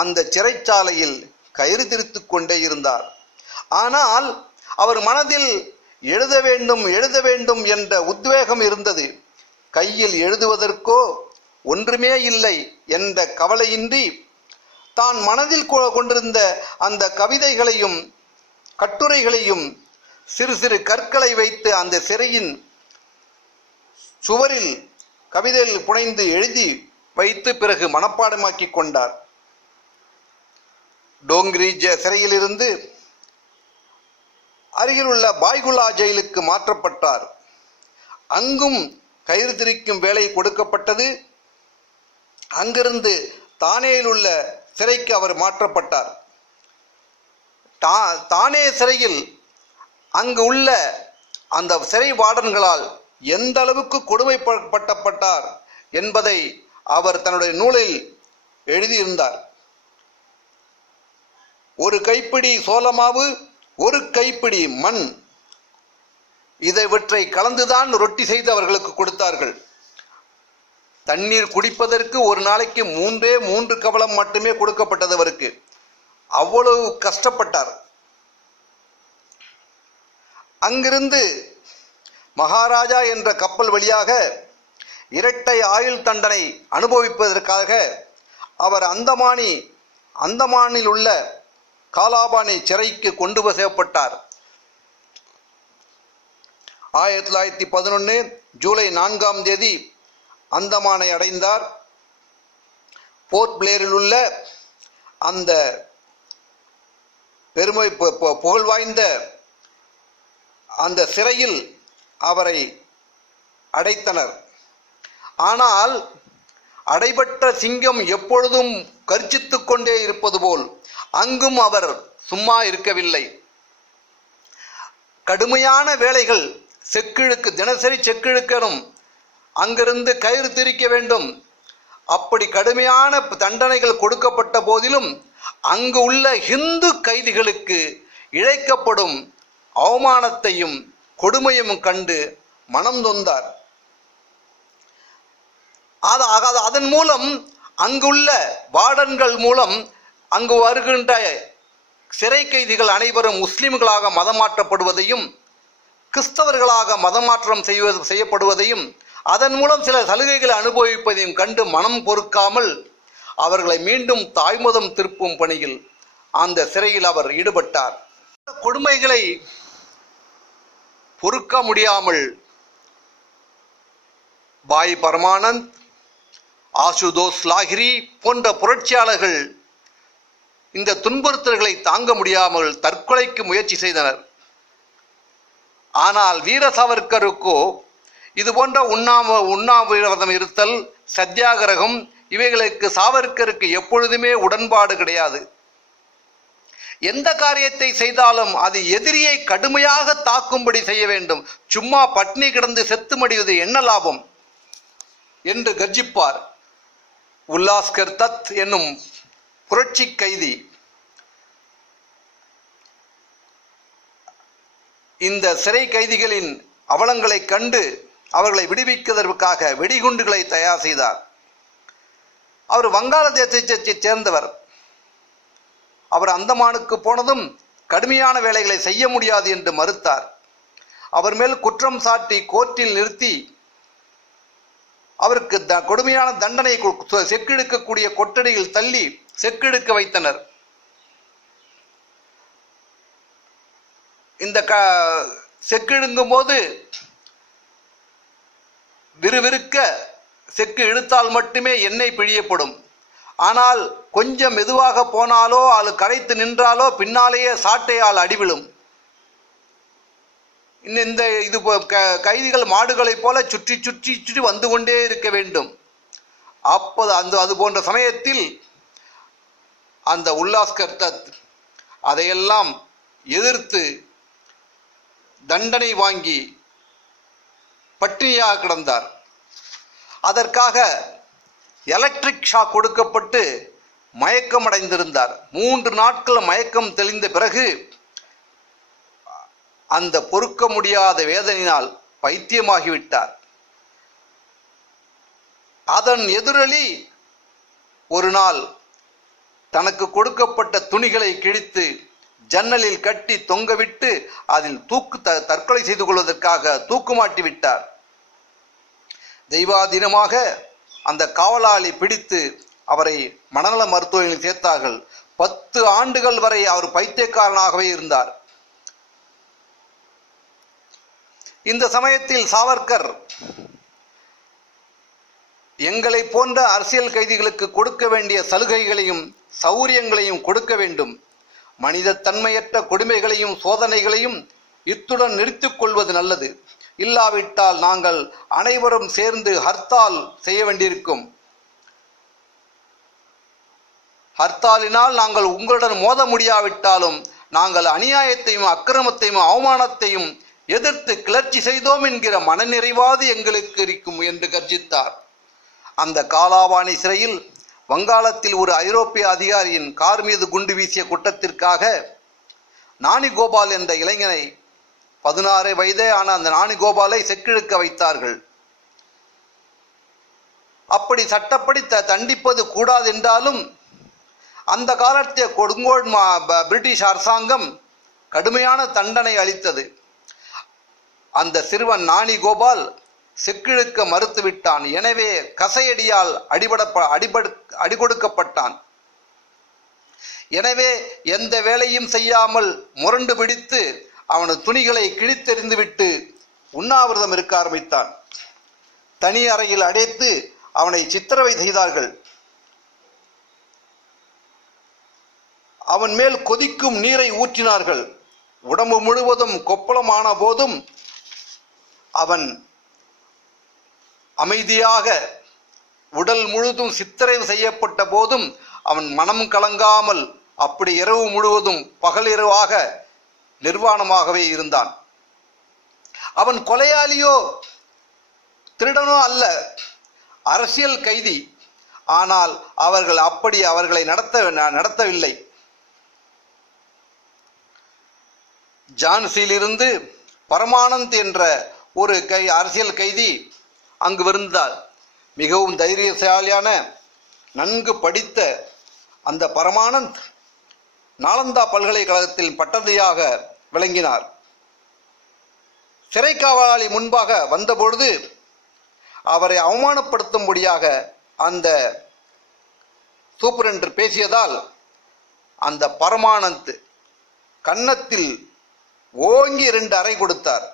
அந்த சிறைச்சாலையில் கயிறு திரித்து கொண்டே இருந்தார். ஆனால் அவர் மனதில் எழுத வேண்டும் என்ற உத்வேகம் இருந்தது. கையில் எழுதுவதற்கோ ஒன்றுமே இல்லை என்ற கவலையின்றி தான் மனதில் கொண்டிருந்த அந்த கவிதைகளையும் கட்டுரைகளையும் சிறு சிறு கற்களை வைத்து அந்த சிறையின் சுவரில் கவிதையில் புனைந்து எழுதி வைத்து பிறகு மனப்பாடமாக்கி கொண்டார். டோங்கிரி சிறையிலிருந்து அருகிலுள்ள பாய்குலா ஜெயிலுக்கு மாற்றப்பட்டார். அங்கும் கயிறு திரிக்கும் வேலை கொடுக்கப்பட்டது. அங்கிருந்து தானேயில் உள்ள சிறைக்கு அவர் மாற்றப்பட்டார். தானே சிறையில் அங்கு உள்ள அந்த சிறை வார்டன்களால் எந்த அளவுக்கு கொடுமைப்பட்டார் என்பதை அவர் தன்னுடைய நூலில் எழுதியிருந்தார். ஒரு கைப்பிடி சோளமாவு, ஒரு கைப்பிடி மண், இவற்றை கலந்துதான் ரொட்டி செய்து அவர்களுக்கு கொடுத்தார்கள். தண்ணீர் குடிப்பதற்கு ஒரு நாளைக்கு 3 கவளம் மட்டுமே கொடுக்கப்பட்டது அவருக்கு. அவ்வளவு கஷ்டப்பட்டார். அங்கிருந்து மகாராஜா என்ற கப்பல் வழியாக இரட்டை ஆயுள் தண்டனை அனுபவிப்பதற்காக அவர் அந்தமானில் உள்ள காலாபானி சிறைக்கு கொண்டு செய்யப்பட்டார். 1911 ஜூலை 4ஆம் தேதி அந்தமானை அடைந்தார். போர்ட் பிளேரில் உள்ள அந்த புகழ்வாய்ந்த அந்த சிறையில் அவரை அடைத்தனர். ஆனால் அடைபட்ட சிங்கம் எப்பொழுதும் கர்ஜித்துக் கொண்டே இருப்பது போல் அங்கும் அவர் சும்மா இருக்கவில்லை. கடுமையான வேலைகள், தினசரி செக்கிழுக்கணும், அங்கிருந்து கயிறு திரிக்க வேண்டும். அப்படி கடுமையான தண்டனைகள் கொடுக்கப்பட்ட போதிலும் அங்கு உள்ள இந்து கைதிகளுக்கு இழைக்கப்படும் அவமானத்தையும் கொடுமையும் கண்டு மனம் நொந்தார். அதன் மூலம் அங்குள்ள வார்டன்கள் மூலம் அங்கு வருகின்ற சிறை கைதிகள் அனைவரும் முஸ்லிம்களாக மதமாற்றப்படுவதையும் கிறிஸ்தவர்களாக மதமாற்றம் செய்யப்படுவதையும் அதன் மூலம் சில சலுகைகளை அனுபவிப்பதையும் கண்டு மனம் பொறுக்காமல் அவர்களை மீண்டும் தாய்மதம் திருப்பும் பணியில் அந்த சிறையில் அவர் ஈடுபட்டார். கொடுமைகளை பொறுக்க முடியாமல் பாய் பரமானந்த், ஆசுதோஸ் லாகிரி போன்ற புரட்சியாளர்கள் இந்த துன்புறுத்தல்களை தாங்க முடியாமல் தற்கொலைக்கு முயற்சி செய்தனர். ஆனால் வீர சாவர்கருக்கோ இது போன்ற உண்ணாவிரதம் இருத்தல், சத்தியாகிரகம் இவைகளுக்கு சாவர்கருக்கு எப்பொழுதுமே உடன்பாடு கிடையாது. எந்த காரியத்தை செய்தாலும் அது எதிரியை கடுமையாக தாக்கும்படி செய்ய வேண்டும். சும்மா பட்னி கிடந்து செத்து மடிவது என்ன லாபம் என்று கர்ஜிப்பார். உல்லாஸ்கர் தத் என்னும் புரட்சி கைதி இந்த சிறை கைதிகளின் அவலங்களை கண்டு அவர்களை விடுவிப்பதற்காக வெடிகுண்டுகளை தயார் செய்தார். அவர் வங்காளதேசத்தைச் சேர்ந்தவர். அவர் அந்தமானுக்கு போனதும் கடுமையான வேலைகளை செய்ய முடியாது என்று மறுத்தார். அவர் மேல் குற்றம் சாட்டி கோர்ட்டில் நிறுத்தி அவருக்கு கொடுமையான தண்டனை செக்கெடுக்கக்கூடிய கொட்டடியில் தள்ளி செக்கெடுக்க வைத்தனர். இந்த செக்கெடுங்கும் போது விறுவிறுக்க செக்கு இழுத்தால் மட்டுமே எண்ணெய் பிழியப்படும். ஆனால் கொஞ்சம் மெதுவாக போனாலோ அது கரைத்து நின்றாலோ பின்னாலேயே சாட்டையால் அடிவிழும். இது கைதிகள் மாடுகளைப் போல சுற்றி சுற்றி சுற்றி வந்து கொண்டே இருக்க வேண்டும். அப்போது அது போன்ற சமயத்தில் அந்த உல்லாஸ்கர் தத் அதையெல்லாம் எதிர்த்து தண்டனை வாங்கி பட்டினியாக கிடந்தார். அதற்காக எலக்ட்ரிக் ஷாக் கொடுக்கப்பட்டு மயக்கமடைந்திருந்தார். 3 நாட்கள் மயக்கம் தெளிந்த பிறகு அந்த பொறுக்க முடியாத வேதனையினால் பைத்தியமாகிவிட்டார். அதன் எதிரொலி ஒரு நாள் தனக்கு கொடுக்கப்பட்ட துணிகளை கிழித்து ஜன்னலில் கட்டி தொங்கவிட்டு அதில் தற்கொலை செய்து கொள்வதற்காக தூக்குமாட்டி விட்டார். தெய்வாதீனமாக அந்த காவலாளி பிடித்து அவரை மனநல மருத்துவமனையில் சேர்த்தார்கள். 10 ஆண்டுகள் வரை அவர் பைத்தியக்காரனாகவே இருந்தார். இந்த சமயத்தில் சாவர்கர் எங்களை போன்ற அரசியல் கைதிகளுக்கு கொடுக்க வேண்டிய சலுகைகளையும் சௌரியங்களையும் கொடுக்க வேண்டும், மனித தன்மையற்ற கொடுமைகளையும் சோதனைகளையும் இத்துடன் நிறுத்திக் கொள்வது நல்லது, இல்லாவிட்டால் நாங்கள் அனைவரும் சேர்ந்து ஹர்த்தால் செய்ய வேண்டியிருக்கும். ஹர்த்தாலினால் நாங்கள் உங்களுடன் மோத முடியாவிட்டாலும் நாங்கள் அநியாயத்தையும் அக்கிரமத்தையும் அவமானத்தையும் எதிர்த்து கிளர்ச்சி செய்தோம் என்கிற மனநிறைவாது எங்களுக்கு இருக்கும் என்று கர்ஜித்தார். அந்த காலாவாணி சிறையில் வங்காளத்தில் ஒரு ஐரோப்பிய அதிகாரியின் கார் மீது குண்டு வீசிய குற்றத்திற்காக நாணிகோபால் என்ற இளைஞனை 16 வயதே ஆன அந்த நாணிகோபாலை செக்கிழுக்க வைத்தார்கள். அப்படி சட்டப்படி தண்டிப்பது கூடாது என்றாலும் அந்த காலத்திய கொடுங்கோல் பிரிட்டிஷ் அரசாங்கம் கடுமையான தண்டனை அளித்தது. அந்த சிறுவன் நாணிகோபால் செக்கிழுக்க மறுத்துவிட்டான். எனவே கசையடியால் அடிகொடுக்கப்பட்டான். எனவே எந்த வேலையும் செய்யாமல் முரண்டு பிடித்து அவனது துணிகளை கிழித்தெறிந்துவிட்டு உண்ணாவிரதம் இருக்க ஆரம்பித்தான். தனி அறையில் அடைத்து அவனை சித்திரவதை செய்தார்கள். அவன் மேல் கொதிக்கும் நீரை ஊற்றினார்கள். உடம்பு முழுவதும் கொப்பளமான போதும் அவன் அமைதியாக, உடல் முழுதும் சித்திரவதை செய்யப்பட்ட போதும் அவன் மனம் கலங்காமல் அப்படி இரவு முழுவதும் பகலிரவாக நிர்வாணமாகவே இருந்தான். அவன் கொலையாளியோ திருடனோ அல்ல, அரசியல் கைதி. ஆனால் அவர்கள் அப்படி அவர்களை நடத்தவில்லை. ஜான்சியிலிருந்து பரமானந்த் என்ற ஒரு அரசியல் கைதி அங்கு இருந்தார். மிகவும் தைரியசாலியான நன்கு படித்த அந்த பரமானந்த் நாலந்தா பல்கலைக்கழகத்தில் பட்டதாரியாக விளங்கினார். சிறை காவலாளி முன்பாக வந்தபொழுது அவரை அவமானப்படுத்தும்படியாக அந்த சூப்பரண்டர் பேசியதால் அந்த பரமானந்த் கன்னத்தில் ஓங்கி 2 அறை கொடுத்தார்.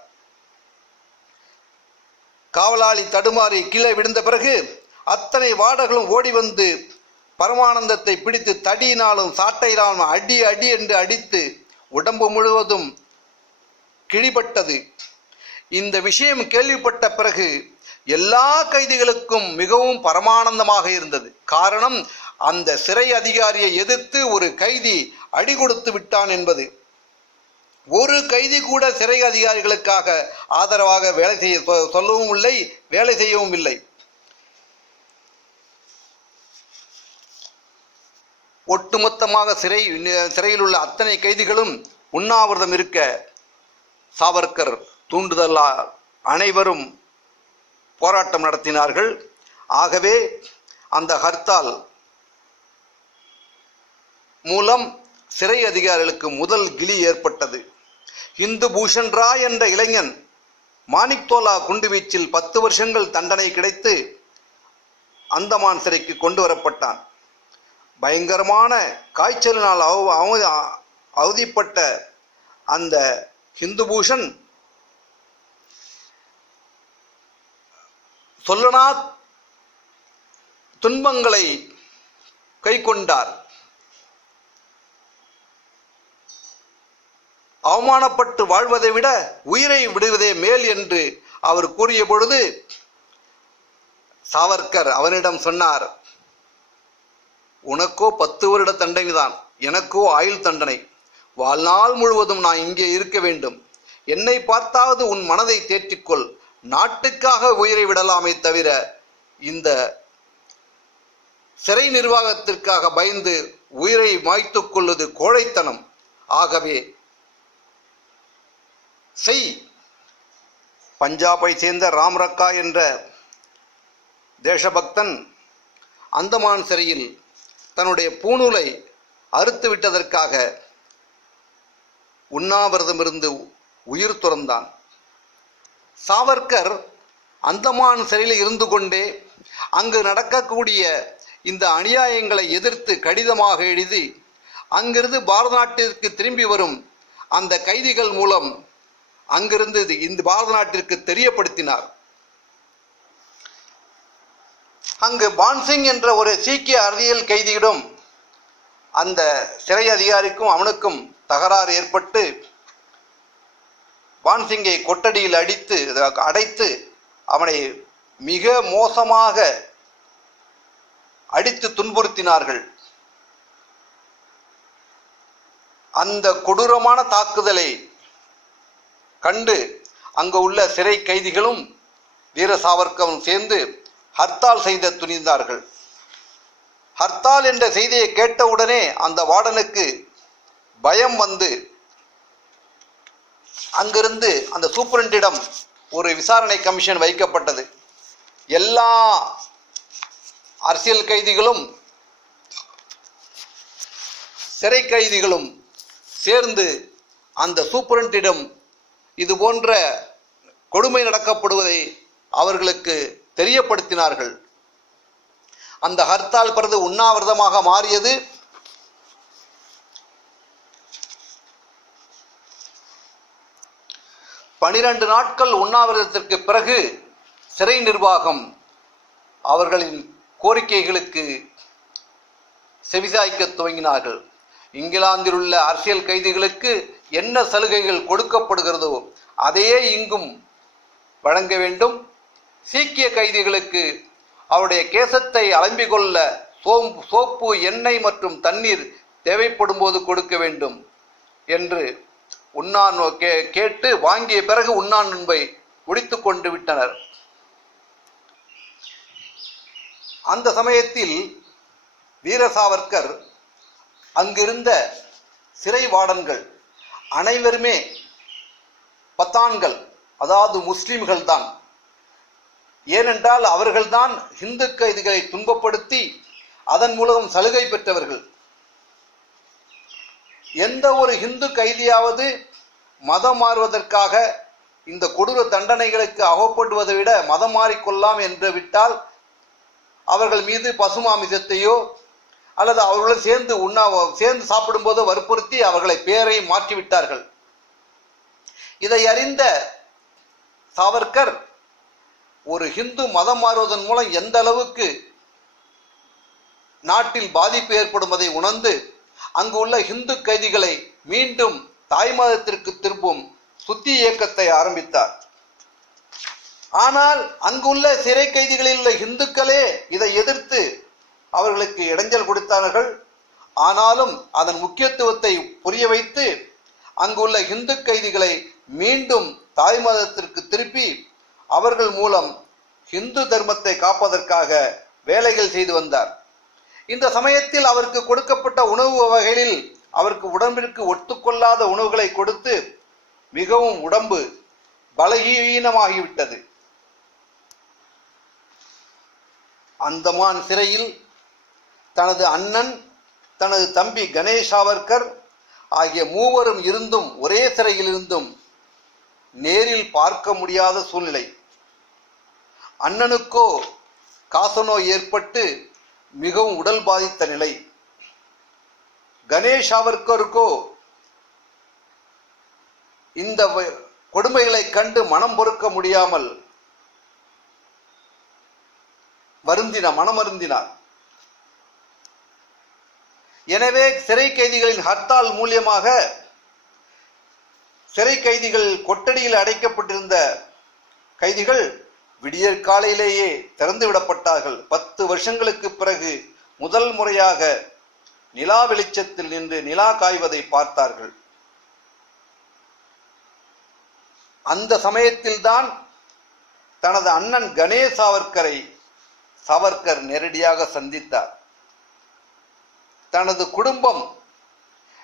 காவலாளி தடுமாறி கீழே விழுந்த பிறகு அத்தனை வாடர்களும் ஓடி வந்து பரமானந்தத்தை பிடித்து தடியினாலும் சாட்டையினாலும் அடி அடி என்று அடித்து உடம்பு முழுவதும் கிழிபட்டது. இந்த விஷயம் கேள்விப்பட்ட பிறகு எல்லா கைதிகளுக்கும் மிகவும் பரமானந்தமாக இருந்தது. காரணம், அந்த சிறை அதிகாரியை எதிர்த்து ஒரு கைதி அடி கொடுத்து விட்டான் என்பது. ஒரு கைதி கூட சிறை அதிகாரிகளுக்காக ஆதரவாக வேலை செய்ய சொல்லவும் இல்லை, வேலை செய்யவும் இல்லை. ஒட்டுமொத்தமாக சிறையில் உள்ள அத்தனை கைதிகளும் உண்ணாவிரதம் இருக்க சாவர்கர் தூண்டுதலால் அனைவரும் போராட்டம் நடத்தினார்கள். ஆகவே அந்த ஹர்த்தால் மூலம் சிறை அதிகாரிகளுக்கு முதல் கிளி ஏற்பட்டது. இந்து பூஷன் ராய் என்ற இளைஞன் மாணிக்தோலா குண்டுவீச்சில் 10 வருஷங்கள் தண்டனை கிடைத்து அந்தமான் சிறைக்கு கொண்டு வரப்பட்டான். பயங்கரமான காய்ச்சலினால் அவதிப்பட்ட அந்த இந்து பூஷன் சொல்லனா துன்பங்களை கை கொண்டார். அவமானப்பட்டு வாழ்வதை விட உயிரை விடுவதே மேல் என்று அவர் கூறிய பொழுது சாவர்கர் அவனிடம் சொன்னார், உனக்கோ 10 வருட தண்டனை தான், எனக்கோ ஆயுள் தண்டனை. வாழ்நாள் முழுவதும் நான் இங்கே இருக்க வேண்டும். என்னை பார்த்தாவது உன் மனதை தேற்றிக்கொள். நாட்டுக்காக உயிரை விடலாமே தவிர இந்த சிறை நிர்வாகத்திற்காக பயந்து உயிரை மாய்த்துக் கொள்வது கோழைத்தனம். ஆகவே செய். பஞ்சாபை சேர்ந்த ராம்ரக்கா என்ற தேசபக்தன் அந்தமான் சிறையில் தன்னுடைய பூணூலை அறுத்து விட்டதற்காக உண்ணாவிரதமிருந்து உயிர் துறந்தான். சாவர்கர் அந்தமான் சிறையில் இருந்து கொண்டே அங்கு நடக்கக்கூடிய இந்த அநியாயங்களை எதிர்த்து கடிதமாக எழுதி அங்கிருந்து பாரத நாட்டிற்கு திரும்பி வரும் அந்த கைதிகள் மூலம் அங்கிருந்து இந்த பாரத நாட்டிற்கு தெரியப்படுத்தினார். அங்கு பான்சிங் என்ற ஒரு சீக்கிய அரசியல் கைதியிடம் அந்த சிறை அதிகாரிக்கும் அவனுக்கும் தகராறு ஏற்பட்டு பான்சிங்கை கொட்டடியில் அடைத்து அவனை மிக மோசமாக அடித்து துன்புறுத்தினார்கள். அந்த கொடூரமான தாக்குதலை கண்டு அங்கு உள்ள சிறை கைதிகளும் வீர சாவர்கரும் சேர்ந்து ஹர்த்தால் செய்த துணிந்தார்கள். ஹர்த்தால் என்ற செய்தியை கேட்டவுடனே அந்த வார்டனுக்கு பயம் வந்து அங்கிருந்து அந்த சூப்பரண்டிடம் ஒரு விசாரணை கமிஷன் வைக்கப்பட்டது. எல்லா அரசியல் கைதிகளும் சிறை கைதிகளும் சேர்ந்து அந்த சூப்பரண்டிடம் இது போன்ற கொடுமை நடக்கப்படுவதை அவர்களுக்கு தெரியப்படுத்தினார்கள். அந்த ஹர்த்தால் பிறகு உண்ணாவிரதமாக மாறியது. பனிரெண்டு நாட்கள் உண்ணாவிரதத்திற்கு பிறகு சிறை நிர்வாகம் அவர்களின் கோரிக்கைகளுக்கு செவிசாய்க்க துவங்கினார்கள். இங்கிலாந்தில் உள்ள அரசியல் கைதிகளுக்கு என்ன சலுகைகள் கொடுக்கப்படுகிறதோ அதையே இங்கும் வழங்க வேண்டும். சீக்கிய கைதிகளுக்கு அவருடைய கேசத்தை அலம்பிக் கொள்ள சோப்பு, எண்ணெய் மற்றும் தண்ணீர் தேவைப்படும் போது கொடுக்க வேண்டும் என்று கேட்டு வாங்கிய பிறகு உண்ணான் நோன்பை முடித்து கொண்டு விட்டனர். அந்த சமயத்தில் வீர சாவர்கர் அங்கிருந்த சிறை வார்டன்கள் அனைவருமே பத்தான்கள், அதாவது முஸ்லிம்கள் தான். ஏனென்றால் அவர்கள்தான் இந்து கைதிகளை துன்பப்படுத்தி அதன் மூலம் சலுகை பெற்றவர்கள். எந்த ஒரு இந்து கைதியாவது மதம் மாறுவதற்காக இந்த கொடூர தண்டனைகளுக்கு அகப்படுவதை விட மதம் மாறிக்கொள்ளலாம் என்று விட்டால் அவர்கள் மீது பசுமாமிசத்தையோ அல்லது அவர்களுடன் சேர்ந்து சாப்பிடும்போதோ வற்புறுத்தி அவர்களை பெயரை மாற்றிவிட்டார்கள். இதை அறிந்த சாவர்கர் ஒரு ஹிந்து மதம் மாறுவதன் மூலம் எந்த அளவுக்கு நாட்டில் பாதிப்பு ஏற்படுவதை உணர்ந்து அங்கு உள்ள இந்து கைதிகளை மீண்டும் தாய் மதத்திற்கு திரும்பும் சுத்தி இயக்கத்தை ஆரம்பித்தார். ஆனால் அங்குள்ள சிறை கைதிகளில் உள்ள இந்துக்களே இதை எதிர்த்து அவர்களுக்கு இடைஞ்சல் கொடுத்தார்கள். ஆனாலும் அதன் முக்கியத்துவத்தை புரிய வைத்து அங்குள்ள இந்து கைதிகளை மீண்டும் தாய் மதத்திற்கு திருப்பி அவர்கள் மூலம் இந்து தர்மத்தை காப்பதற்காக வேலைகள் செய்து வந்தார். இந்த சமயத்தில் அவருக்கு கொடுக்கப்பட்ட உணவு வகைகளில் அவருக்கு உடம்பிற்கு ஒத்துக்கொள்ளாத உணவுகளை கொடுத்து மிகவும் உடம்பு பலகீனமாகிவிட்டது. அந்தமான் சிறையில் தனது அண்ணன், தனது தம்பி கணேஷ் சாவர்கர் ஆகிய மூவரும் இருந்தும் ஒரே சிறையில் இருந்தும் நேரில் பார்க்க முடியாத சூழ்நிலை. அண்ணனுக்கோ காசநோய் ஏற்பட்டு மிகவும் உடல் பாதித்த நிலை. கணேஷ் சாவர்கருக்கோ இந்த கொடுமைகளை கண்டு மனம் பொறுக்க முடியாமல் மனமருந்தினார். எனவே சிறை கைதிகளின் ஹர்த்தால் மூலியமாக சிறை கைதிகள் கொட்டடியில் அடைக்கப்பட்டிருந்த கைதிகள் விடியற் காலையிலேயே திறந்து விடப்பட்டார்கள். 10 வருஷங்களுக்கு பிறகு முதல் முறையாக நிலா வெளிச்சத்தில் நின்று நிலா காய்வதை பார்த்தார்கள். அந்த சமயத்தில்தான் தனது அண்ணன் கணேஷ் சாவர்கரை சாவர்கர் நேரடியாக சந்தித்தார். தனது குடும்பம்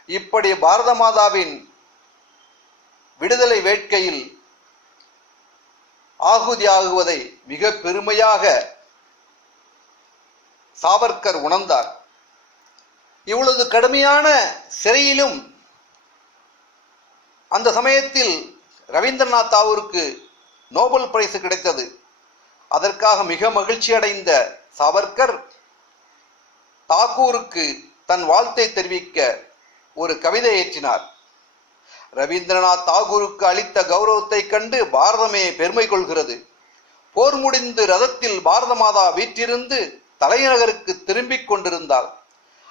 இப்படி பாரத மாதாவின் விடுதலை வேட்கையில் ஆகுதியாகுவதை மிக பெருமையாக சாவர்கர் உணர்ந்தார். இவ்வளவு கடுமையான சிறையிலும் அந்த சமயத்தில் ரவீந்திரநாத் தாகூருக்கு நோபல் பரிசு கிடைத்தது. அதற்காக மிக மகிழ்ச்சி அடைந்த சாவர்கர் தாகூருக்கு தன் வாழ்த்தை தெரிவிக்க ஒரு கவிதை இயற்றினார். ரவீந்திரநாத் தாகூருக்கு அளித்த கௌரவத்தை கண்டு பாரதமே பெருமை கொள்கிறது. போர் முடிந்து ரதத்தில் பாரத மாதா வீற்றிருந்து தலைநகருக்கு திரும்பிக் கொண்டிருந்தாள்.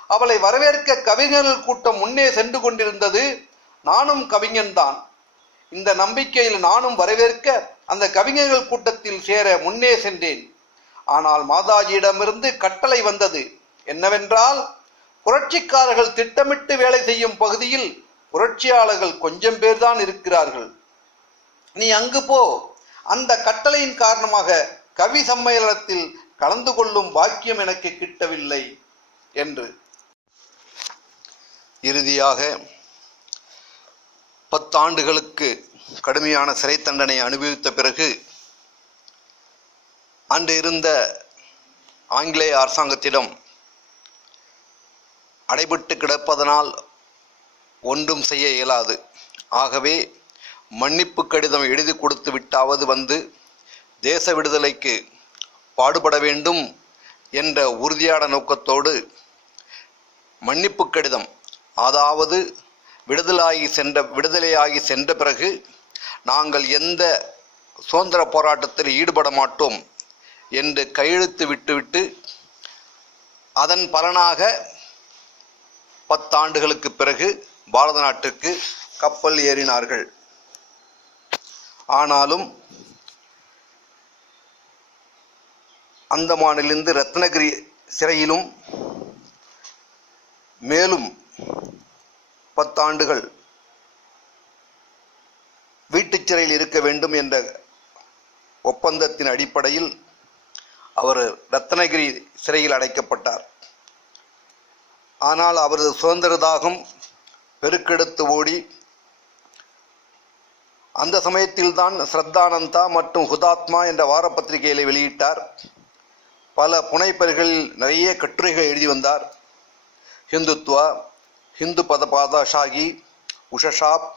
அவளை வரவேற்க கவிஞர்கள் கூட்டம் முன்னே சென்று கொண்டிருந்தது. நானும் கவிஞன்தான். இந்த நம்பிக்கையில் நானும் வரவேற்க அந்த கவிஞர்கள் கூட்டத்தில் சேர முன்னே சென்றேன். ஆனால் மாதாஜியிடமிருந்து கட்டளை வந்தது. என்னவென்றால், புரட்சிக்காரர்கள் திட்டமிட்டு வேலை செய்யும் பகுதியில் புரட்சியாளர்கள் கொஞ்சம் பேர்தான் இருக்கிறார்கள். நீ அங்கு போ. அந்த கட்டளையின் காரணமாக கவி சம்மேளனத்தில் கலந்து கொள்ளும் பாக்கியம் எனக்கு கிட்டவில்லை என்று. இறுதியாக 10 ஆண்டுகளுக்கு கடுமையான சிறை தண்டனை அனுபவித்த பிறகு அன்று இருந்த ஆங்கிலேய அரசாங்கத்திடம் அடைபட்டு கிடப்பதனால் ஒன்றும் செய்ய இயலாது. ஆகவே மன்னிப்பு கடிதம் எழுதி கொடுத்து விட்டாவது வந்து தேச விடுதலைக்கு பாடுபட வேண்டும் என்ற உறுதியான நோக்கத்தோடு மன்னிப்பு கடிதம், அதாவது விடுதலையாகி சென்ற பிறகு நாங்கள் எந்த சுதந்திர போராட்டத்தில் ஈடுபட மாட்டோம் என்று கையெழுத்து விட்டுவிட்டு அதன் பலனாக 10 ஆண்டுகளுக்கு பிறகு பாரத நாட்டுக்கு கப்பல் ஏறினார்கள். ஆனாலும் அந்தமானிலிருந்து ரத்னகிரி சிறையிலும் மேலும் 10 ஆண்டுகள் வீட்டுச் சிறையில் இருக்க வேண்டும் என்ற ஒப்பந்தத்தின் அடிப்படையில் அவர் ரத்னகிரி சிறையில் அடைக்கப்பட்டார். ஆனால் அவரது சுதந்திர தாகம் பெருக்கெடுத்து ஓடி அந்த சமயத்தில்தான் ஸ்ரத்தானந்தா மற்றும் ஹுதாத்மா என்ற வார பத்திரிகைகளை வெளியிட்டார். பல புனைப்பெயர்களில் நிறைய கட்டுரைகள் எழுதி வந்தார். ஹிந்துத்வா, ஹிந்து பாதஷாகி, உஷஷாப்,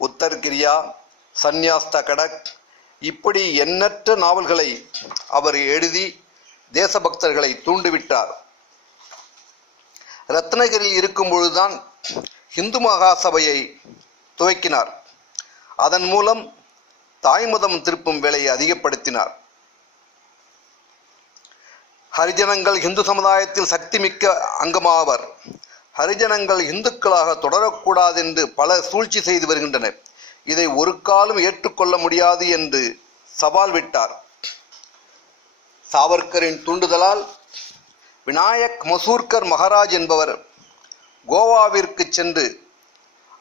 உத்தர்கிரியா, சந்யாஸ்த கடக், இப்படி எண்ணற்ற நாவல்களை அவர் எழுதி தேசபக்தர்களை தூண்டிவிட்டார். ரத்னகிரியில் இருக்கும் பொழுதுதான் இந்து மகாசபையை துவக்கினார். அதன் மூலம் தாய்மதம் திருப்பும் வேலையை அதிகப்படுத்தினார். ஹரிஜனங்கள் இந்து சமுதாயத்தில் சக்தி மிக்க அங்கமாவர். ஹரிஜனங்கள் இந்துக்களாக தொடரக்கூடாது என்று பல சூழ்ச்சி செய்து வருகின்றனர். இதை ஒரு காலம் ஏற்றுக்கொள்ள முடியாது என்று சவால் விட்டார். சாவர்கரின் தூண்டுதலால் விநாயக் மசூர்கர் மகாராஜ் என்பவர் கோவாவிற்கு சென்று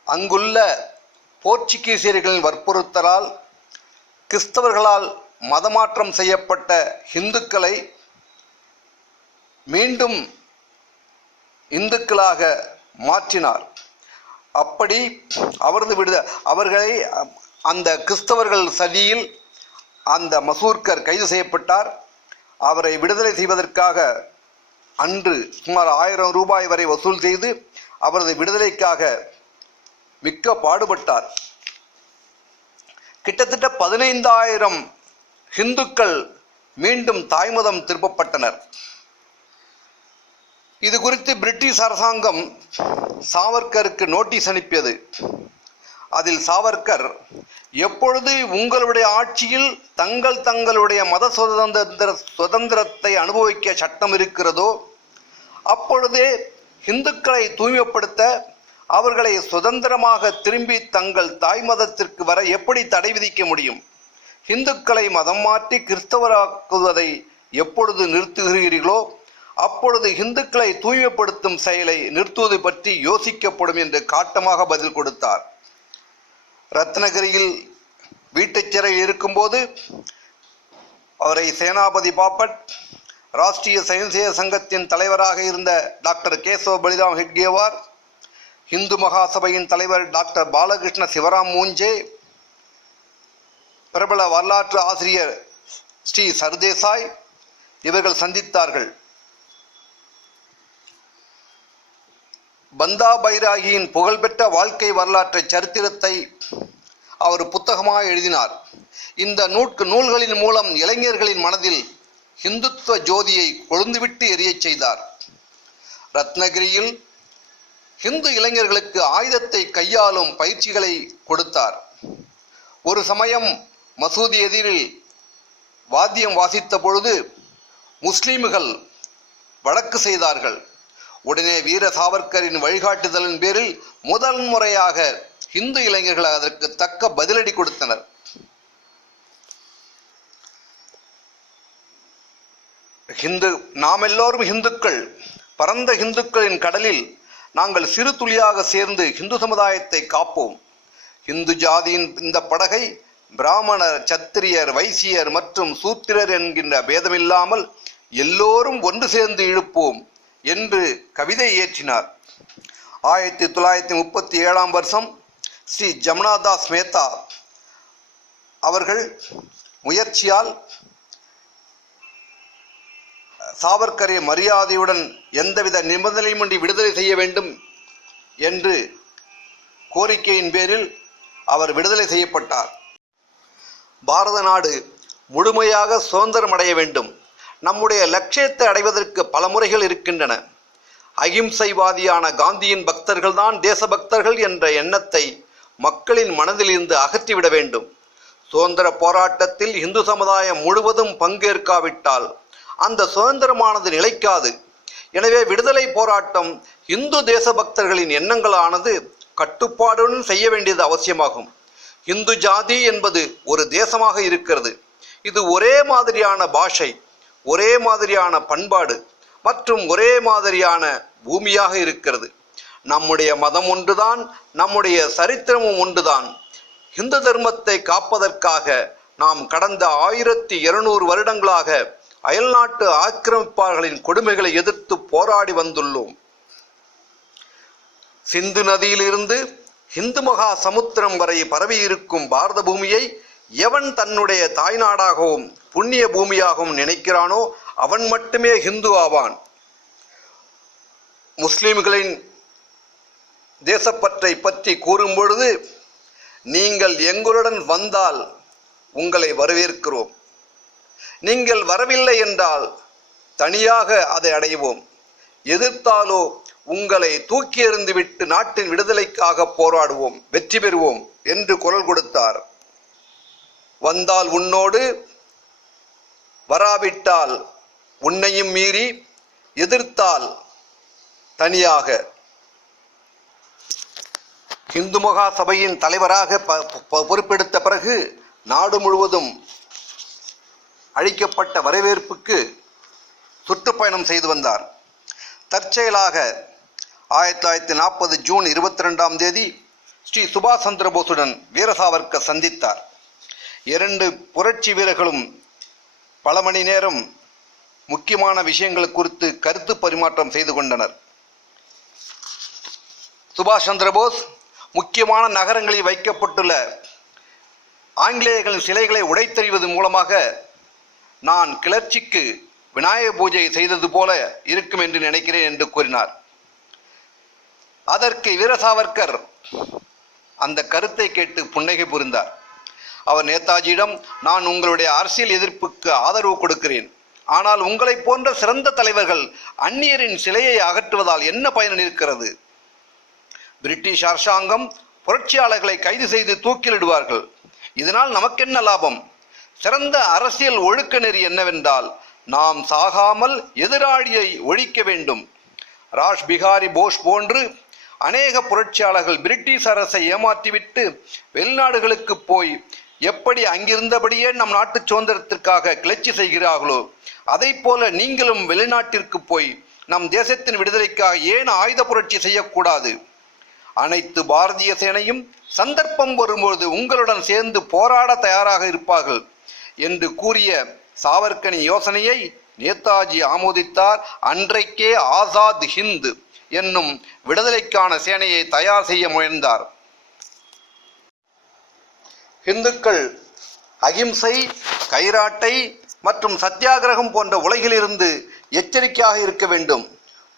அங்குள்ள போர்ச்சுகீசியர்களின் வற்புறுத்தலால் கிறிஸ்தவர்களால் மதமாற்றம் செய்யப்பட்ட இந்துக்களை மீண்டும் இந்துக்களாக மாற்றினார். அப்படி அவர்களை அந்த கிறிஸ்தவர்கள் சதியில் அந்த மசூர்கர் கைது செய்யப்பட்டார். அவரை விடுதலை செய்வதற்காக அன்று சுமார் 1000 ரூபாய் வரை வசூல் செய்து அவரது விடுதலைக்காக மிக்க பாடுபட்டார். கிட்டத்தட்ட 15,000 இந்துக்கள் மீண்டும் தாய்மதம் திருப்பப்பட்டனர். இது குறித்து பிரிட்டிஷ் அரசாங்கம் சாவர்கருக்கு நோட்டீஸ் அனுப்பியது. அதில் சாவர்கர், எப்பொழுது உங்களுடைய ஆட்சியில் தங்களுடைய மத சுதந்திரத்தை அனுபவிக்க சட்டம் இருக்கிறதோ அப்பொழுதே இந்துக்களை தூய்மைப்படுத்த, அவர்களை சுதந்திரமாக திரும்பி தங்கள் தாய் மதத்திற்கு வர எப்படி தடை விதிக்க முடியும்? இந்துக்களை மதம் மாற்றி கிறிஸ்தவராக்குவதை எப்பொழுது நிறுத்துகிறீர்களோ அப்பொழுது இந்துக்களை தூய்மைப்படுத்தும் செயலை நிறுத்துவது பற்றி யோசிக்கப்படும் என்று காட்டமாக பதில் கொடுத்தார். ரத்னகிரியில் வீட்டுச் சிறையில் இருக்கும்போது அவரை சேனாபதி பாப்பட், ராஷ்டிரிய சயன்சேவ சங்கத்தின் தலைவராக இருந்த டாக்டர் கேசவ பலிராம் ஹெட்கேவார், இந்து மகாசபையின் தலைவர் டாக்டர் பாலகிருஷ்ண சிவராம் மூஞ்சே, பிரபல வரலாற்று ஆசிரியர் ஸ்ரீ சர்தேசாய் இவர்கள் சந்தித்தார்கள். பந்தா பைராகியின் புகழ்பெற்ற வாழ்க்கை வரலாற்றை சரித்திரத்தை அவர் புத்தகமாக எழுதினார். இந்த நூல்களின் மூலம் இளைஞர்களின் மனதில் இந்துத்துவ ஜோதியை கொழுந்துவிட்டு எரியச் செய்தார். ரத்னகிரியில் இந்து இளைஞர்களுக்கு ஆயுதத்தை கையாளும் பயிற்சிகளை கொடுத்தார். ஒரு சமயம் மசூதி எதிரில் வாத்தியம் வாசித்த பொழுது முஸ்லிம்கள் வழக்கு செய்தார்கள். உடனே வீர சாவர்கரின் வழிகாட்டுதலின் பேரில் முதல் முறையாக இந்து இளைஞர்கள் அதற்கு தக்க பதிலடி கொடுத்தனர். நாம் எல்லோரும் இந்துக்கள். பரந்த இந்துக்களின் கடலில் நாங்கள் சிறு துளியாக சேர்ந்து இந்து சமுதாயத்தை காப்போம். இந்து ஜாதியின் இந்த படகை பிராமணர், சத்திரியர், வைசியர் மற்றும் சூத்திரர் என்கின்ற பேதமில்லாமல் எல்லோரும் ஒன்று சேர்ந்து இழுப்போம் என்று கவிதை இயற்றினார். 1937 வருஷம் ஸ்ரீ ஜமுனாதாஸ் மேத்தா அவர்கள் முயற்சியால் சாவர்கரை மரியாதையுடன் எந்தவித நிபந்தனையுமின்றி விடுதலை செய்ய வேண்டும் என்று கோரிக்கையின் பேரில் அவர் விடுதலை செய்யப்பட்டார். பாரத நாடு முழுமையாக சுதந்திரம் அடைய வேண்டும். நம்முடைய லட்சியத்தை அடைவதற்கு பல முறைகள் இருக்கின்றன. அகிம்சைவாதியான காந்தியின் பக்தர்கள்தான் தேசபக்தர்கள் என்ற எண்ணத்தை மக்களின் மனதிலிருந்து அகற்றிவிட வேண்டும். சுதந்திர போராட்டத்தில் இந்து சமுதாயம் முழுவதும் பங்கேற்காவிட்டால் அந்த சுதந்திரமானது நிலைக்காது. எனவே விடுதலை போராட்டம் இந்து தேசபக்தர்களின் எண்ணங்களானது கட்டுப்பாடுடன் செய்ய வேண்டியது அவசியமாகும். இந்து ஜாதி என்பது ஒரு தேசமாக இருக்கிறது. இது ஒரே மாதிரியான பாஷை, ஒரே மாதிரியான பண்பாடு மற்றும் ஒரே மாதிரியான பூமியாக இருக்கிறது. நம்முடைய மதம் ஒன்றுதான், நம்முடைய சரித்திரமும் ஒன்றுதான். இந்து தர்மத்தை காப்பதற்காக நாம் கடந்த 1200 வருடங்களாக அயல்நாட்டு ஆக்கிரமிப்பாளர்களின் கொடுமைகளை எதிர்த்து போராடி வந்துள்ளோம். சிந்து நதியிலிருந்து இந்து மகா சமுத்திரம் வரை பரவி இருக்கும் பாரத பூமியை எவன் தன்னுடைய தாய்நாடாகவும் புண்ணிய பூமியாகவும் நினைக்கிறானோ அவன் மட்டுமே ஹிந்து ஆவான். முஸ்லிம்களின் தேசப்பற்றை பற்றி கூறும் பொழுது, நீங்கள் எங்களுடன் வந்தால் உங்களை வரவேற்கிறோம், நீங்கள் வரவில்லை என்றால் தனியாக அதை அடைவோம், எதிர்த்தாலோ உங்களை தூக்கி எறிந்துவிட்டு நாட்டின் விடுதலைக்காக போராடுவோம், வெற்றி பெறுவோம் என்று குரல் கொடுத்தார். வந்தால் உன்னோடு, வராவிட்டால் உன்னையும் மீறி, எதிர்த்தால் தனியாக. இந்து மகா சபையின் தலைவராக பொறுப்பெடுத்த பிறகு நாடு முழுவதும் அளிக்கப்பட்ட வரவேற்புக்கு சுற்றுப்பயணம் செய்து வந்தார். தற்செயலாக 1940 ஜூன் 22ஆம் தேதி ஸ்ரீ சுபாஷ் சந்திர போஸுடன் வீர சாவர்கர் சந்தித்தார். 2 புரட்சி வீரர்களும் பல மணி நேரம் முக்கியமான விஷயங்கள் குறித்து கருத்து பரிமாற்றம் செய்து கொண்டனர். சுபாஷ் சந்திர போஸ் முக்கியமான நகரங்களில் வைக்கப்பட்டுள்ள ஆங்கிலேயர்களின் சிலைகளை உடைத்தெறிவது மூலமாக நான் கிளர்ச்சிக்கு விநாயக பூஜை செய்தது போல இருக்கும் என்று நினைக்கிறேன் என்று கூறினார். அதற்கு வீர சாவர்கர் அந்த கருத்தை கேட்டு புன்னகை புரிந்தார். அவர் நேதாஜியிடம், நான் உங்களுடைய அரசியல் எதிர்ப்புக்கு ஆதரவு கொடுக்கிறேன், ஆனால் உங்களை போன்ற சிறந்த தலைவர்கள் அந்நியரின் சிலையை அகற்றுவதால் என்ன பயன் இருக்கிறது? பிரிட்டிஷ் அரசாங்கம் புரட்சியாளர்களை கைது செய்து தூக்கிலிடுவார்கள், இதனால் நமக்கென்ன லாபம்? சிறந்த அரசியல் ஒழுக்க நெறி என்னவென்றால் நாம் சாகாமல் எதிராளியை ஒழிக்க வேண்டும். ராஷ் பிகாரி போஸ் போன்று அநேக புரட்சியாளர்கள் பிரிட்டிஷ் அரசை ஏமாற்றிவிட்டு வெளிநாடுகளுக்கு போய் எப்படி அங்கிருந்தபடியே நம் நாட்டு சுதந்திரத்திற்காக கிளர்ச்சி செய்கிறார்களோ அதை போல நீங்களும் வெளிநாட்டிற்கு போய் நம் தேசத்தின் விடுதலைக்காக ஏன் ஆயுத புரட்சி செய்யக்கூடாது? அனைத்து பாரதிய சேனையும் சந்தர்ப்பம் வரும்போது உங்களுடன் சேர்ந்து போராட தயாராக இருப்பார்கள் என்று கூறிய சாவர்கரின் யோசனையை நேதாஜி ஆமோதித்தார். அன்றைக்கே ஆசாத் ஹிந்த் என்னும் விடுதலைக்கான சேனையை தயார் செய்ய முயன்றார். இந்துக்கள் அகிம்சை, கைராட்டை மற்றும் சத்தியாகிரகம் போன்ற உலகிலிருந்து எச்சரிக்கையாக இருக்க வேண்டும்.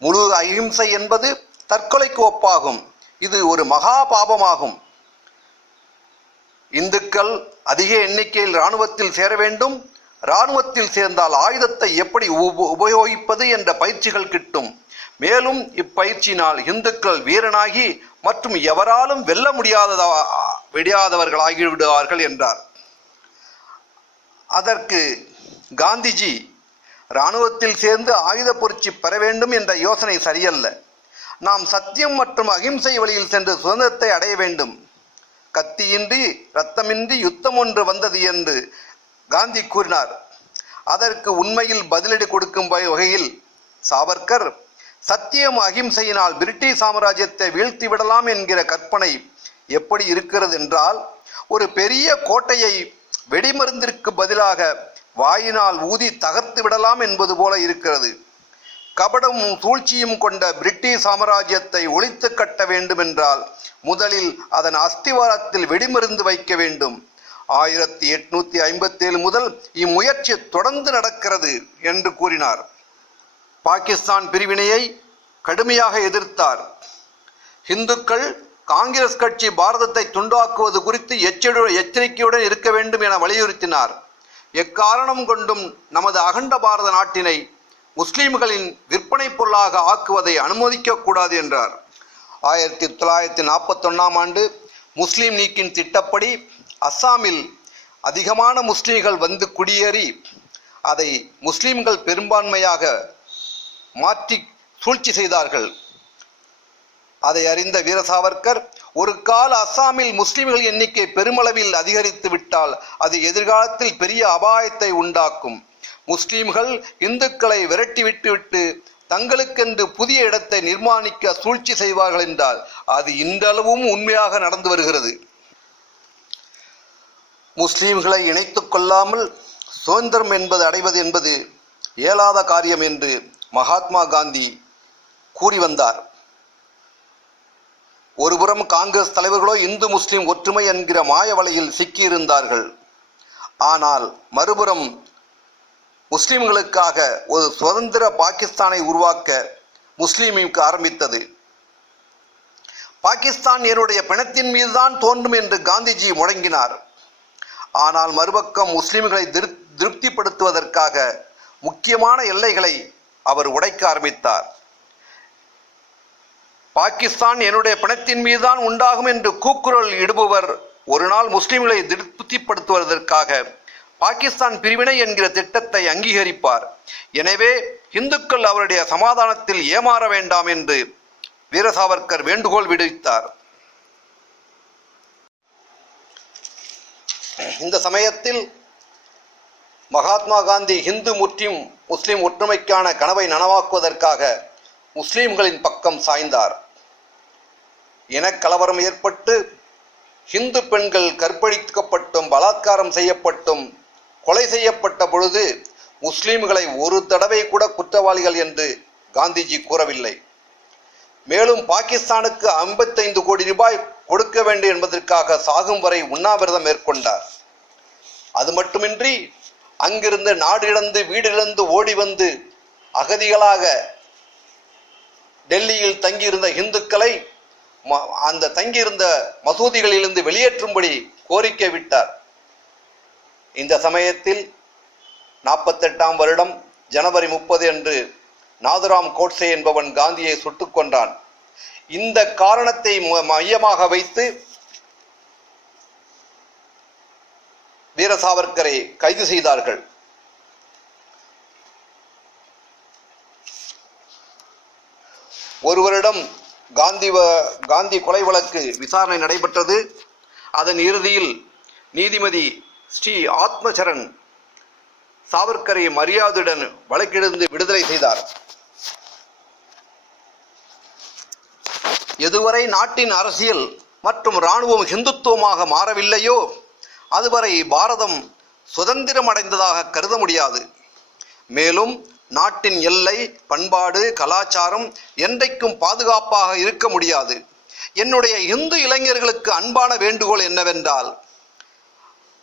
முழு அகிம்சை என்பது தற்கொலைக்கு ஒப்பாகும். இது ஒரு மகா பாபமாகும். இந்துக்கள் அதிக எண்ணிக்கையில் இராணுவத்தில் சேர வேண்டும். இராணுவத்தில் சேர்ந்தால் ஆயுதத்தை எப்படி உபயோகிப்பது என்ற பயிற்சிகள் கிட்டும். மேலும் இப்பயிற்சியினால் இந்துக்கள் வீரனாகி மற்றும் எவராலும் வெல்ல முடியாதவர்களாகி விடுவார்கள் என்றார். அதற்கு காந்திஜி இராணுவத்தில் சேர்ந்து ஆயுத பயிற்சி பெற வேண்டும் என்ற யோசனை சரியல்ல. நாம் சத்தியம் மற்றும் அகிம்சை வழியில் சென்று சுதந்திரத்தை அடைய வேண்டும். கத்தியின்றி இரத்தமின்றி யுத்தம் ஒன்று வந்தது என்று காந்தி கூறினார். அதற்கு உண்மையில் பதிலடி கொடுக்கும் வகையில் சாவர்கர் சத்தியம் அகிம்சையினால் பிரிட்டிஷ் சாம்ராஜ்யத்தை வீழ்த்தி விடலாம் என்கிற கற்பனை எப்படி இருக்கிறது என்றால், ஒரு பெரிய கோட்டையை வெடிமருந்திற்கு பதிலாக வாயினால் ஊதி தகர்த்து விடலாம் என்பது போல இருக்கிறது. கபடமும் சூழ்ச்சியும் கொண்ட பிரிட்டிஷ் சாம்ராஜ்யத்தை ஒழித்து கட்ட வேண்டும் என்றால் முதலில் அதன் அஸ்திவாரத்தில் வெடிமருந்து வைக்க வேண்டும். 1857 முதல் இம்முயற்சி தொடர்ந்து நடக்கிறது என்று கூறினார். பாகிஸ்தான் பிரிவினையை கடுமையாக எதிர்த்தார். இந்துக்கள் காங்கிரஸ் கட்சி பாரதத்தை துண்டாக்குவது குறித்து எச்சரிக்கையுடன் இருக்க வேண்டும் என வலியுறுத்தினார். எக்காரணம் கொண்டும் நமது அகண்ட பாரத நாட்டினை முஸ்லிம்களின் விற்பனை பொருளாக ஆக்குவதை அனுமதிக்க கூடாது என்றார். 1941 ஆண்டு முஸ்லிம் லீக்கின் திட்டப்படி அஸ்ஸாமில் அதிகமான முஸ்லிம்கள் வந்து குடியேறி அதை முஸ்லிம்கள் பெரும்பான்மையாக மாற்றி சூழ்ச்சி செய்தார்கள். அதை அறிந்த வீர சாவர்கர், ஒரு கால அஸ்ஸாமில் முஸ்லிம்கள் எண்ணிக்கை பெருமளவில் அதிகரித்து விட்டால் அது எதிர்காலத்தில் பெரிய அபாயத்தை உண்டாக்கும். முஸ்லிம்கள் இந்துக்களை விரட்டி விட்டுவிட்டு தங்களுக்கென்று புதிய இடத்தை நிர்மாணிக்க சூழ்ச்சி செய்வார்கள் என்றால் அது இன்றளவும் உண்மையாக நடந்து வருகிறது. முஸ்லிம்களை இணைத்துக் கொள்ளாமல் சுதந்திரம் அடைவது என்பது இயலாத காரியம் என்று மகாத்மா காந்தி கூறி வந்தார். ஒருபுறம் காங்கிரஸ் தலைவர்களோ இந்து முஸ்லிம் ஒற்றுமை என்கிற மாய வலையில் சிக்கியிருந்தார்கள். ஆனால் மறுபுறம் முஸ்லிம்களுக்காக ஒரு சுதந்திர பாகிஸ்தானை உருவாக்க முஸ்லிம் லீக் ஆரம்பித்தது. பாகிஸ்தான் என்னுடைய பிணத்தின் மீதுதான் தோன்றும் என்று காந்திஜி முழங்கினார். ஆனால் மறுபக்கம் முஸ்லிம்களை திருப்திப்படுத்துவதற்காக முக்கியமான எல்லைகளை அவர் உடைக்க ஆரம்பித்தார். பாகிஸ்தான் என்னுடைய பிணத்தின் மீதுதான் உண்டாகும் என்று கூக்குரல் இடுபவர் ஒரு நாள் முஸ்லிம்களை திருப்திப்படுத்துவதற்காக பாகிஸ்தான் பிரிவினை என்கிற திட்டத்தை அங்கீகரிப்பார். எனவே இந்துக்கள் அவருடைய சமாதானத்தில் ஏமாற வேண்டாம் என்று வீர சாவர்கர் வேண்டுகோள் விடுத்தார். இந்த சமயத்தில் மகாத்மா காந்தி இந்து முஸ்லிம் ஒற்றுமைக்கான கனவை நனவாக்குவதற்காக முஸ்லிம்களின் பக்கம் சாய்ந்தார். இனக்கலவரம் ஏற்பட்டு இந்து பெண்கள் கற்பழிக்கப்பட்டும் பலாத்காரம் செய்யப்பட்டும் கொலை செய்யப்பட்ட பொழுது முஸ்லிம்களை ஒரு தடவை கூட குற்றவாளிகள் என்று காந்திஜி கூறவில்லை. மேலும் பாகிஸ்தானுக்கு 55 கோடி ரூபாய் கொடுக்க வேண்டும் என்பதற்காக சாகும் வரை உண்ணாவிரதம் மேற்கொண்டார். அது மட்டுமின்றி அங்கிருந்து நாடு இழந்து வீடிழந்து ஓடி வந்து அகதிகளாக டெல்லியில் தங்கியிருந்த இந்துக்களை அந்த தங்கியிருந்த மசூதிகளிலிருந்து வெளியேற்றும்படி கோரிக்கை விட்டார். இந்த சமயத்தில் 48ஆம் வருடம் ஜனவரி 30 அன்று நாதுராம் கோட்சே என்பவன் காந்தியை சுட்டுக் கொண்டான். இந்த காரணத்தை மையமாக வைத்து வீர சாவர்கரை கைது செய்தார்கள். ஒரு வருடம் காந்தி கொலை வழக்கு விசாரணை நடைபெற்றது. அதன் இறுதியில் நீதிபதி ஸ்ரீ ஆத்மசரண் சாவர்கரை மரியாதையுடன் வழக்கிலிருந்து விடுதலை செய்தார். எதுவரை நாட்டின் அரசியல் மற்றும் இராணுவம் இந்துத்துவமாக மாறவில்லையோ அதுவரை பாரதம் சுதந்திரம் அடைந்ததாக கருத முடியாது. மேலும் நாட்டின் எல்லை, பண்பாடு, கலாச்சாரம் என்றைக்கும் பாதுகாப்பாக இருக்க முடியாது. என்னுடைய இந்து இளைஞர்களுக்கு அன்பான வேண்டுகோள் என்னவென்றால்,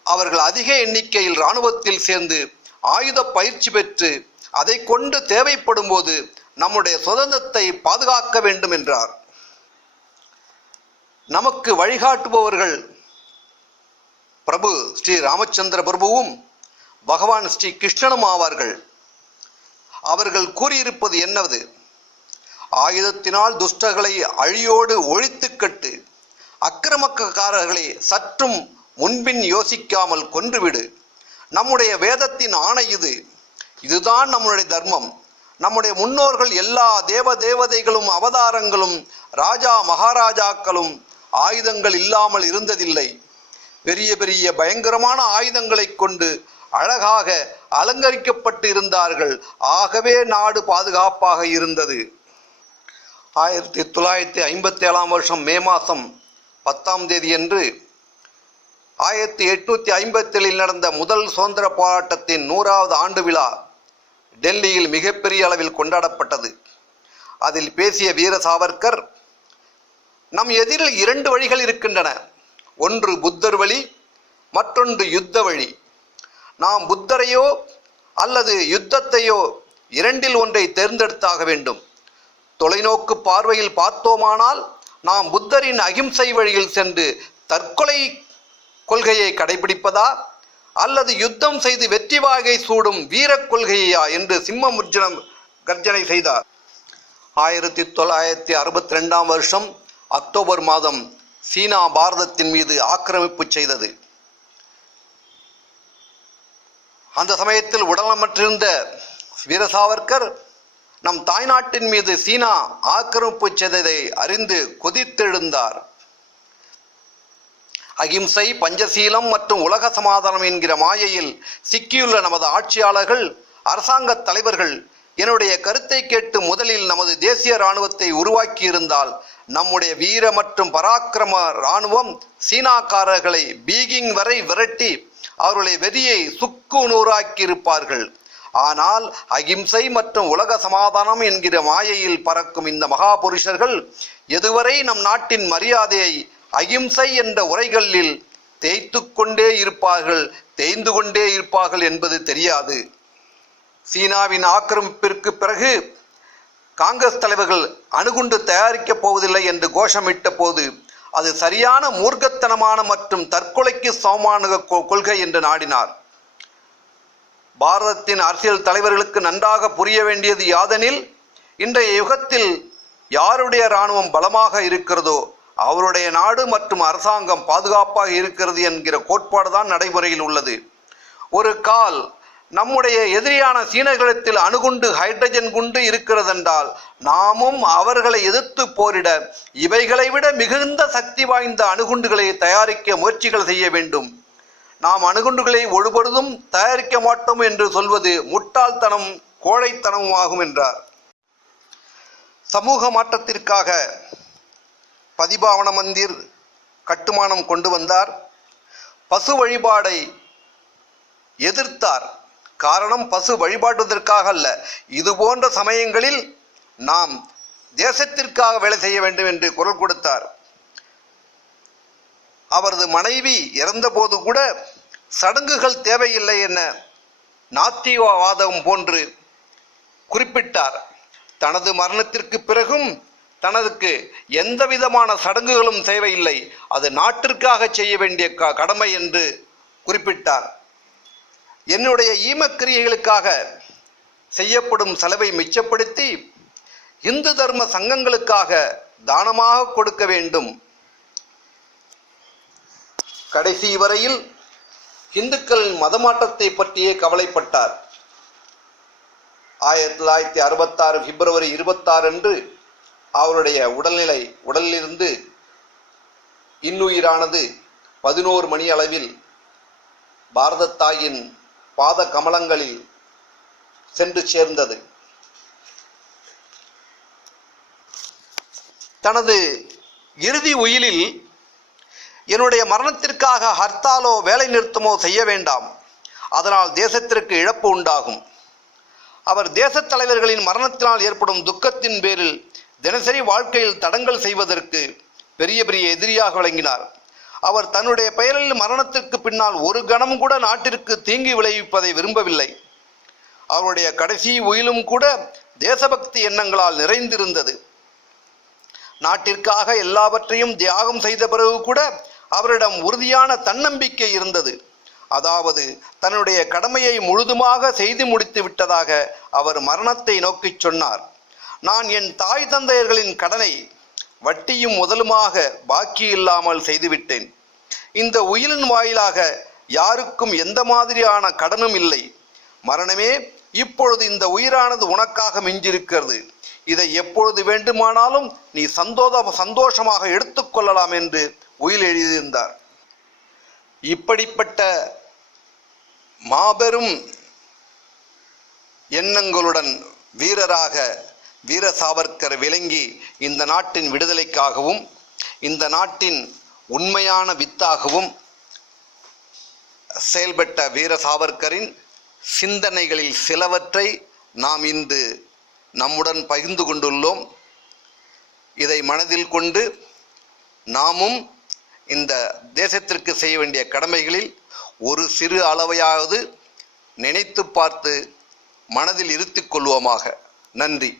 அவர்கள் அதிக எண்ணிக்கையில் இராணுவத்தில் சேர்ந்து ஆயுத பயிற்சி பெற்று அதை கொண்டு தேவைப்படும் போது நம்முடைய சுதந்திரத்தை பாதுகாக்க வேண்டும் என்றார். நமக்கு வழிகாட்டுபவர்கள் பிரபு ஸ்ரீ ராமச்சந்திர பிரபுவும் பகவான் ஸ்ரீ கிருஷ்ணனும் ஆவார்கள். அவர்கள் கூறியிருப்பது என்னது? ஆயுதத்தினால் துஷ்டர்களை அழியோடு ஒழித்து கட்டு, அக்கிரமக்காரர்களை சற்றும் முன்பின் யோசிக்காமல் கொன்றுவிடு. நம்முடைய வேதத்தின் ஆணை இது. இதுதான் நம்முடைய தர்மம். நம்முடைய முன்னோர்கள் எல்லா தேவதைகளும் அவதாரங்களும் ராஜா மகாராஜாக்களும் ஆயுதங்கள் இல்லாமல் இருந்ததில்லை. பெரிய பெரிய பயங்கரமான ஆயுதங்களை கொண்டு அழகாக அலங்கரிக்கப்பட்டு இருந்தார்கள். ஆகவே நாடு பாதுகாப்பாக இருந்தது. 1957 மே மாதம் 10 அன்று 1857 நடந்த முதல் சுதந்திர போராட்டத்தின் 100வது ஆண்டு விழா டெல்லியில் மிகப்பெரிய அளவில் கொண்டாடப்பட்டது. அதில் பேசிய வீர சாவர்கர், நம் எதிரில் 2 வழிகள் இருக்கின்றன. ஒன்று புத்தர் வழி, மற்றொன்று யுத்த வழி. நாம் புத்தரையோ அல்லது யுத்தத்தையோ இரண்டில் ஒன்றை தேர்ந்தெடுத்தாக வேண்டும். தொலைநோக்கு பார்வையில் பார்த்தோமானால் நாம் புத்தரின் அகிம்சை வழியில் சென்று தற்கொலை கொள்கையை கடைபிடிப்பதா அல்லது யுத்தம் செய்து வெற்றி வாகை சூடும் வீர கொள்கையா என்று சிம்மமுர்ஜனம் கர்ஜனை செய்தார். 1962 அக்டோபர் மாதம் சீனா பாரதத்தின் மீது ஆக்கிரமிப்பு செய்தது. அந்த சமயத்தில் உடலமற்றிருந்த வீர சாவர்கர் நம் தாய்நாட்டின் மீது சீனா ஆக்கிரமிப்பு செய்ததை அறிந்து கொதித்தெழுந்தார். அகிம்சை, பஞ்சசீலம் மற்றும் உலக சமாதானம் என்கிற மாயையில் சிக்கியுள்ள நமது ஆட்சியாளர்கள், அரசாங்க தலைவர்கள் என்னுடைய கருத்தை கேட்டு முதலில் நமது தேசிய இராணுவத்தை உருவாக்கி இருந்தால் நம்முடைய வீர மற்றும் பராக்கிரம இராணுவம் சீனாக்காரர்களை பீகிங் வரை விரட்டி அவர்களை வெறியை சுக்கு நூறாக்கி இருப்பார்கள். ஆனால் அகிம்சை மற்றும் உலக சமாதானம் என்கிற மாயையில் பறக்கும் இந்த மகாபுருஷர்கள் எதுவரை நம் நாட்டின் மரியாதையை அகிம்சை என்ற உரைகளில் தேய்ந்து கொண்டே இருப்பார்கள் என்பது தெரியாது. சீனாவின் ஆக்கிரமிப்பிற்கு பிறகு காங்கிரஸ் தலைவர்கள் அணுகுண்டு தயாரிக்கப் போவதில்லை என்று கோஷமிட்ட போது அது சரியான மூர்க்கத்தனமான மற்றும் தற்கொலைக்கு சமமான கொள்கை என்று நாடினார். பாரதத்தின் அரசியல் தலைவர்களுக்கு நன்றாக புரிய வேண்டியது யாதெனில், இன்றைய யுகத்தில் யாருடைய இராணுவம் பலமாக இருக்கிறதோ அவருடைய நாடு மற்றும் அரசாங்கம் பாதுகாப்பாக இருக்கிறது என்கிற கோட்பாடுதான் நடைமுறையில் உள்ளது. ஒரு கால் நம்முடைய எதிரியான சீனர்களிடத்தில் அணுகுண்டு, ஹைட்ரஜன் குண்டு இருக்கிறதென்றால் நாமும் அவர்களை எதிர்த்து போரிட இவைகளை விட மிகுந்த சக்தி வாய்ந்த அணுகுண்டுகளை தயாரிக்க முயற்சிகள் செய்ய வேண்டும். நாம் அணுகுண்டுகளை ஒருபொழுதும் தயாரிக்க மாட்டோம் என்று சொல்வது முட்டாள்தனம், கோழைத்தனமும் ஆகும் என்றார். சமூக மாற்றத்திற்காக பதிபாவன மந்திர் கட்டுமானம் கொண்டு வந்தார். பசு வழிபாடை எதிர்த்தார். காரணம், பசு வழிபாடுவதற்காக அல்ல, இது போன்ற சமயங்களில் நாம் தேசத்திற்காக வேலை செய்ய வேண்டும் என்று குரல் கொடுத்தார். அவரது மனைவி இறந்தபோது கூட சடங்குகள் தேவையில்லை என நாத்திகவாதம் போன்று குறிப்பிட்டார். தனது மரணத்திற்கு பிறகும் தனக்கு எந்த விதமான சடங்குகளும் தேவையில்லை, அது நாட்டிற்காக செய்ய வேண்டிய கடமை என்று குறிப்பிட்டார். என்னுடைய ஈமக்கிரியைகளுக்காக செய்யப்படும் செலவை மிச்சப்படுத்தி இந்து தர்ம சங்கங்களுக்காக தானமாக கொடுக்க வேண்டும். கடைசி வரையில் இந்துக்கள் மதமாற்றத்தை பற்றியே கவலைப்பட்டார். 1966 பிப்ரவரி 26 அன்று அவருடைய உடலிலிருந்து இன்னுயிரானது 11 மணி அளவில் பாரத தாயின் பாத கமலங்களில் சென்று சேர்ந்தது. தனது இறுதி உயிலில், என்னுடைய மரணத்திற்காக ஹர்த்தாலோ வேலை நிறுத்தமோ செய்ய வேண்டாம், அதனால் தேசத்திற்கு இழப்பு உண்டாகும். அவர் தேசத் தலைவர்களின் மரணத்தினால் ஏற்படும் துக்கத்தின் பேரில் தினசரி வாழ்க்கையில் தடங்கல் செய்வதற்கு பெரிய பெரிய எதிரியாக விளங்கினார். அவர் தன்னுடைய பெயரில் மரணத்திற்கு பின்னால் ஒரு கணம் கூட நாட்டிற்கு தீங்கு விளைவிப்பதை விரும்பவில்லை. அவருடைய கடைசி உயிலும் கூட தேசபக்தி எண்ணங்களால் நிறைந்திருந்தது. நாட்டிற்காக எல்லாவற்றையும் தியாகம் செய்த பிறகு கூட அவரிடம் உறுதியான தன்னம்பிக்கை இருந்தது. அதாவது தன்னுடைய கடமையை முழுதுமாக செய்து முடித்து விட்டதாக அவர் மரணத்தை நோக்கி சொன்னார். நான் என் தாய் தந்தையர்களின் கடனை வட்டியும் முதலுமாக பாக்கி இல்லாமல் செய்துவிட்டேன். இந்த உயிரின் வாயிலாக யாருக்கும் எந்த மாதிரியான கடனும் இல்லை. மரணமே, இப்பொழுது இந்த உயிரானது உனக்காக மிஞ்சிருக்கிறது. இதை எப்பொழுது வேண்டுமானாலும் நீ சந்தோஷமாக எடுத்துக்கொள்ளலாம் என்று உயில் எழுதியிருந்தார். இப்படிப்பட்ட மாபெரும் எண்ணங்களுடன் வீரராக வீர சாவர்கர் விளங்கி இந்த நாட்டின் விடுதலைக்காகவும் இந்த நாட்டின் உண்மையான வித்தாகவும் செயல்பட்ட வீர சாவர்கரின் சிந்தனைகளில் சிலவற்றை நாம் இன்று நம்முடன் பகிர்ந்து கொண்டுள்ளோம். இதை மனதில் கொண்டு நாமும் இந்த தேசத்திற்கு செய்ய வேண்டிய கடமைகளில் ஒரு சிறு அளவையாவது நினைத்து பார்த்து மனதில் இருத்திக் கொள்வோமாக. நன்றி.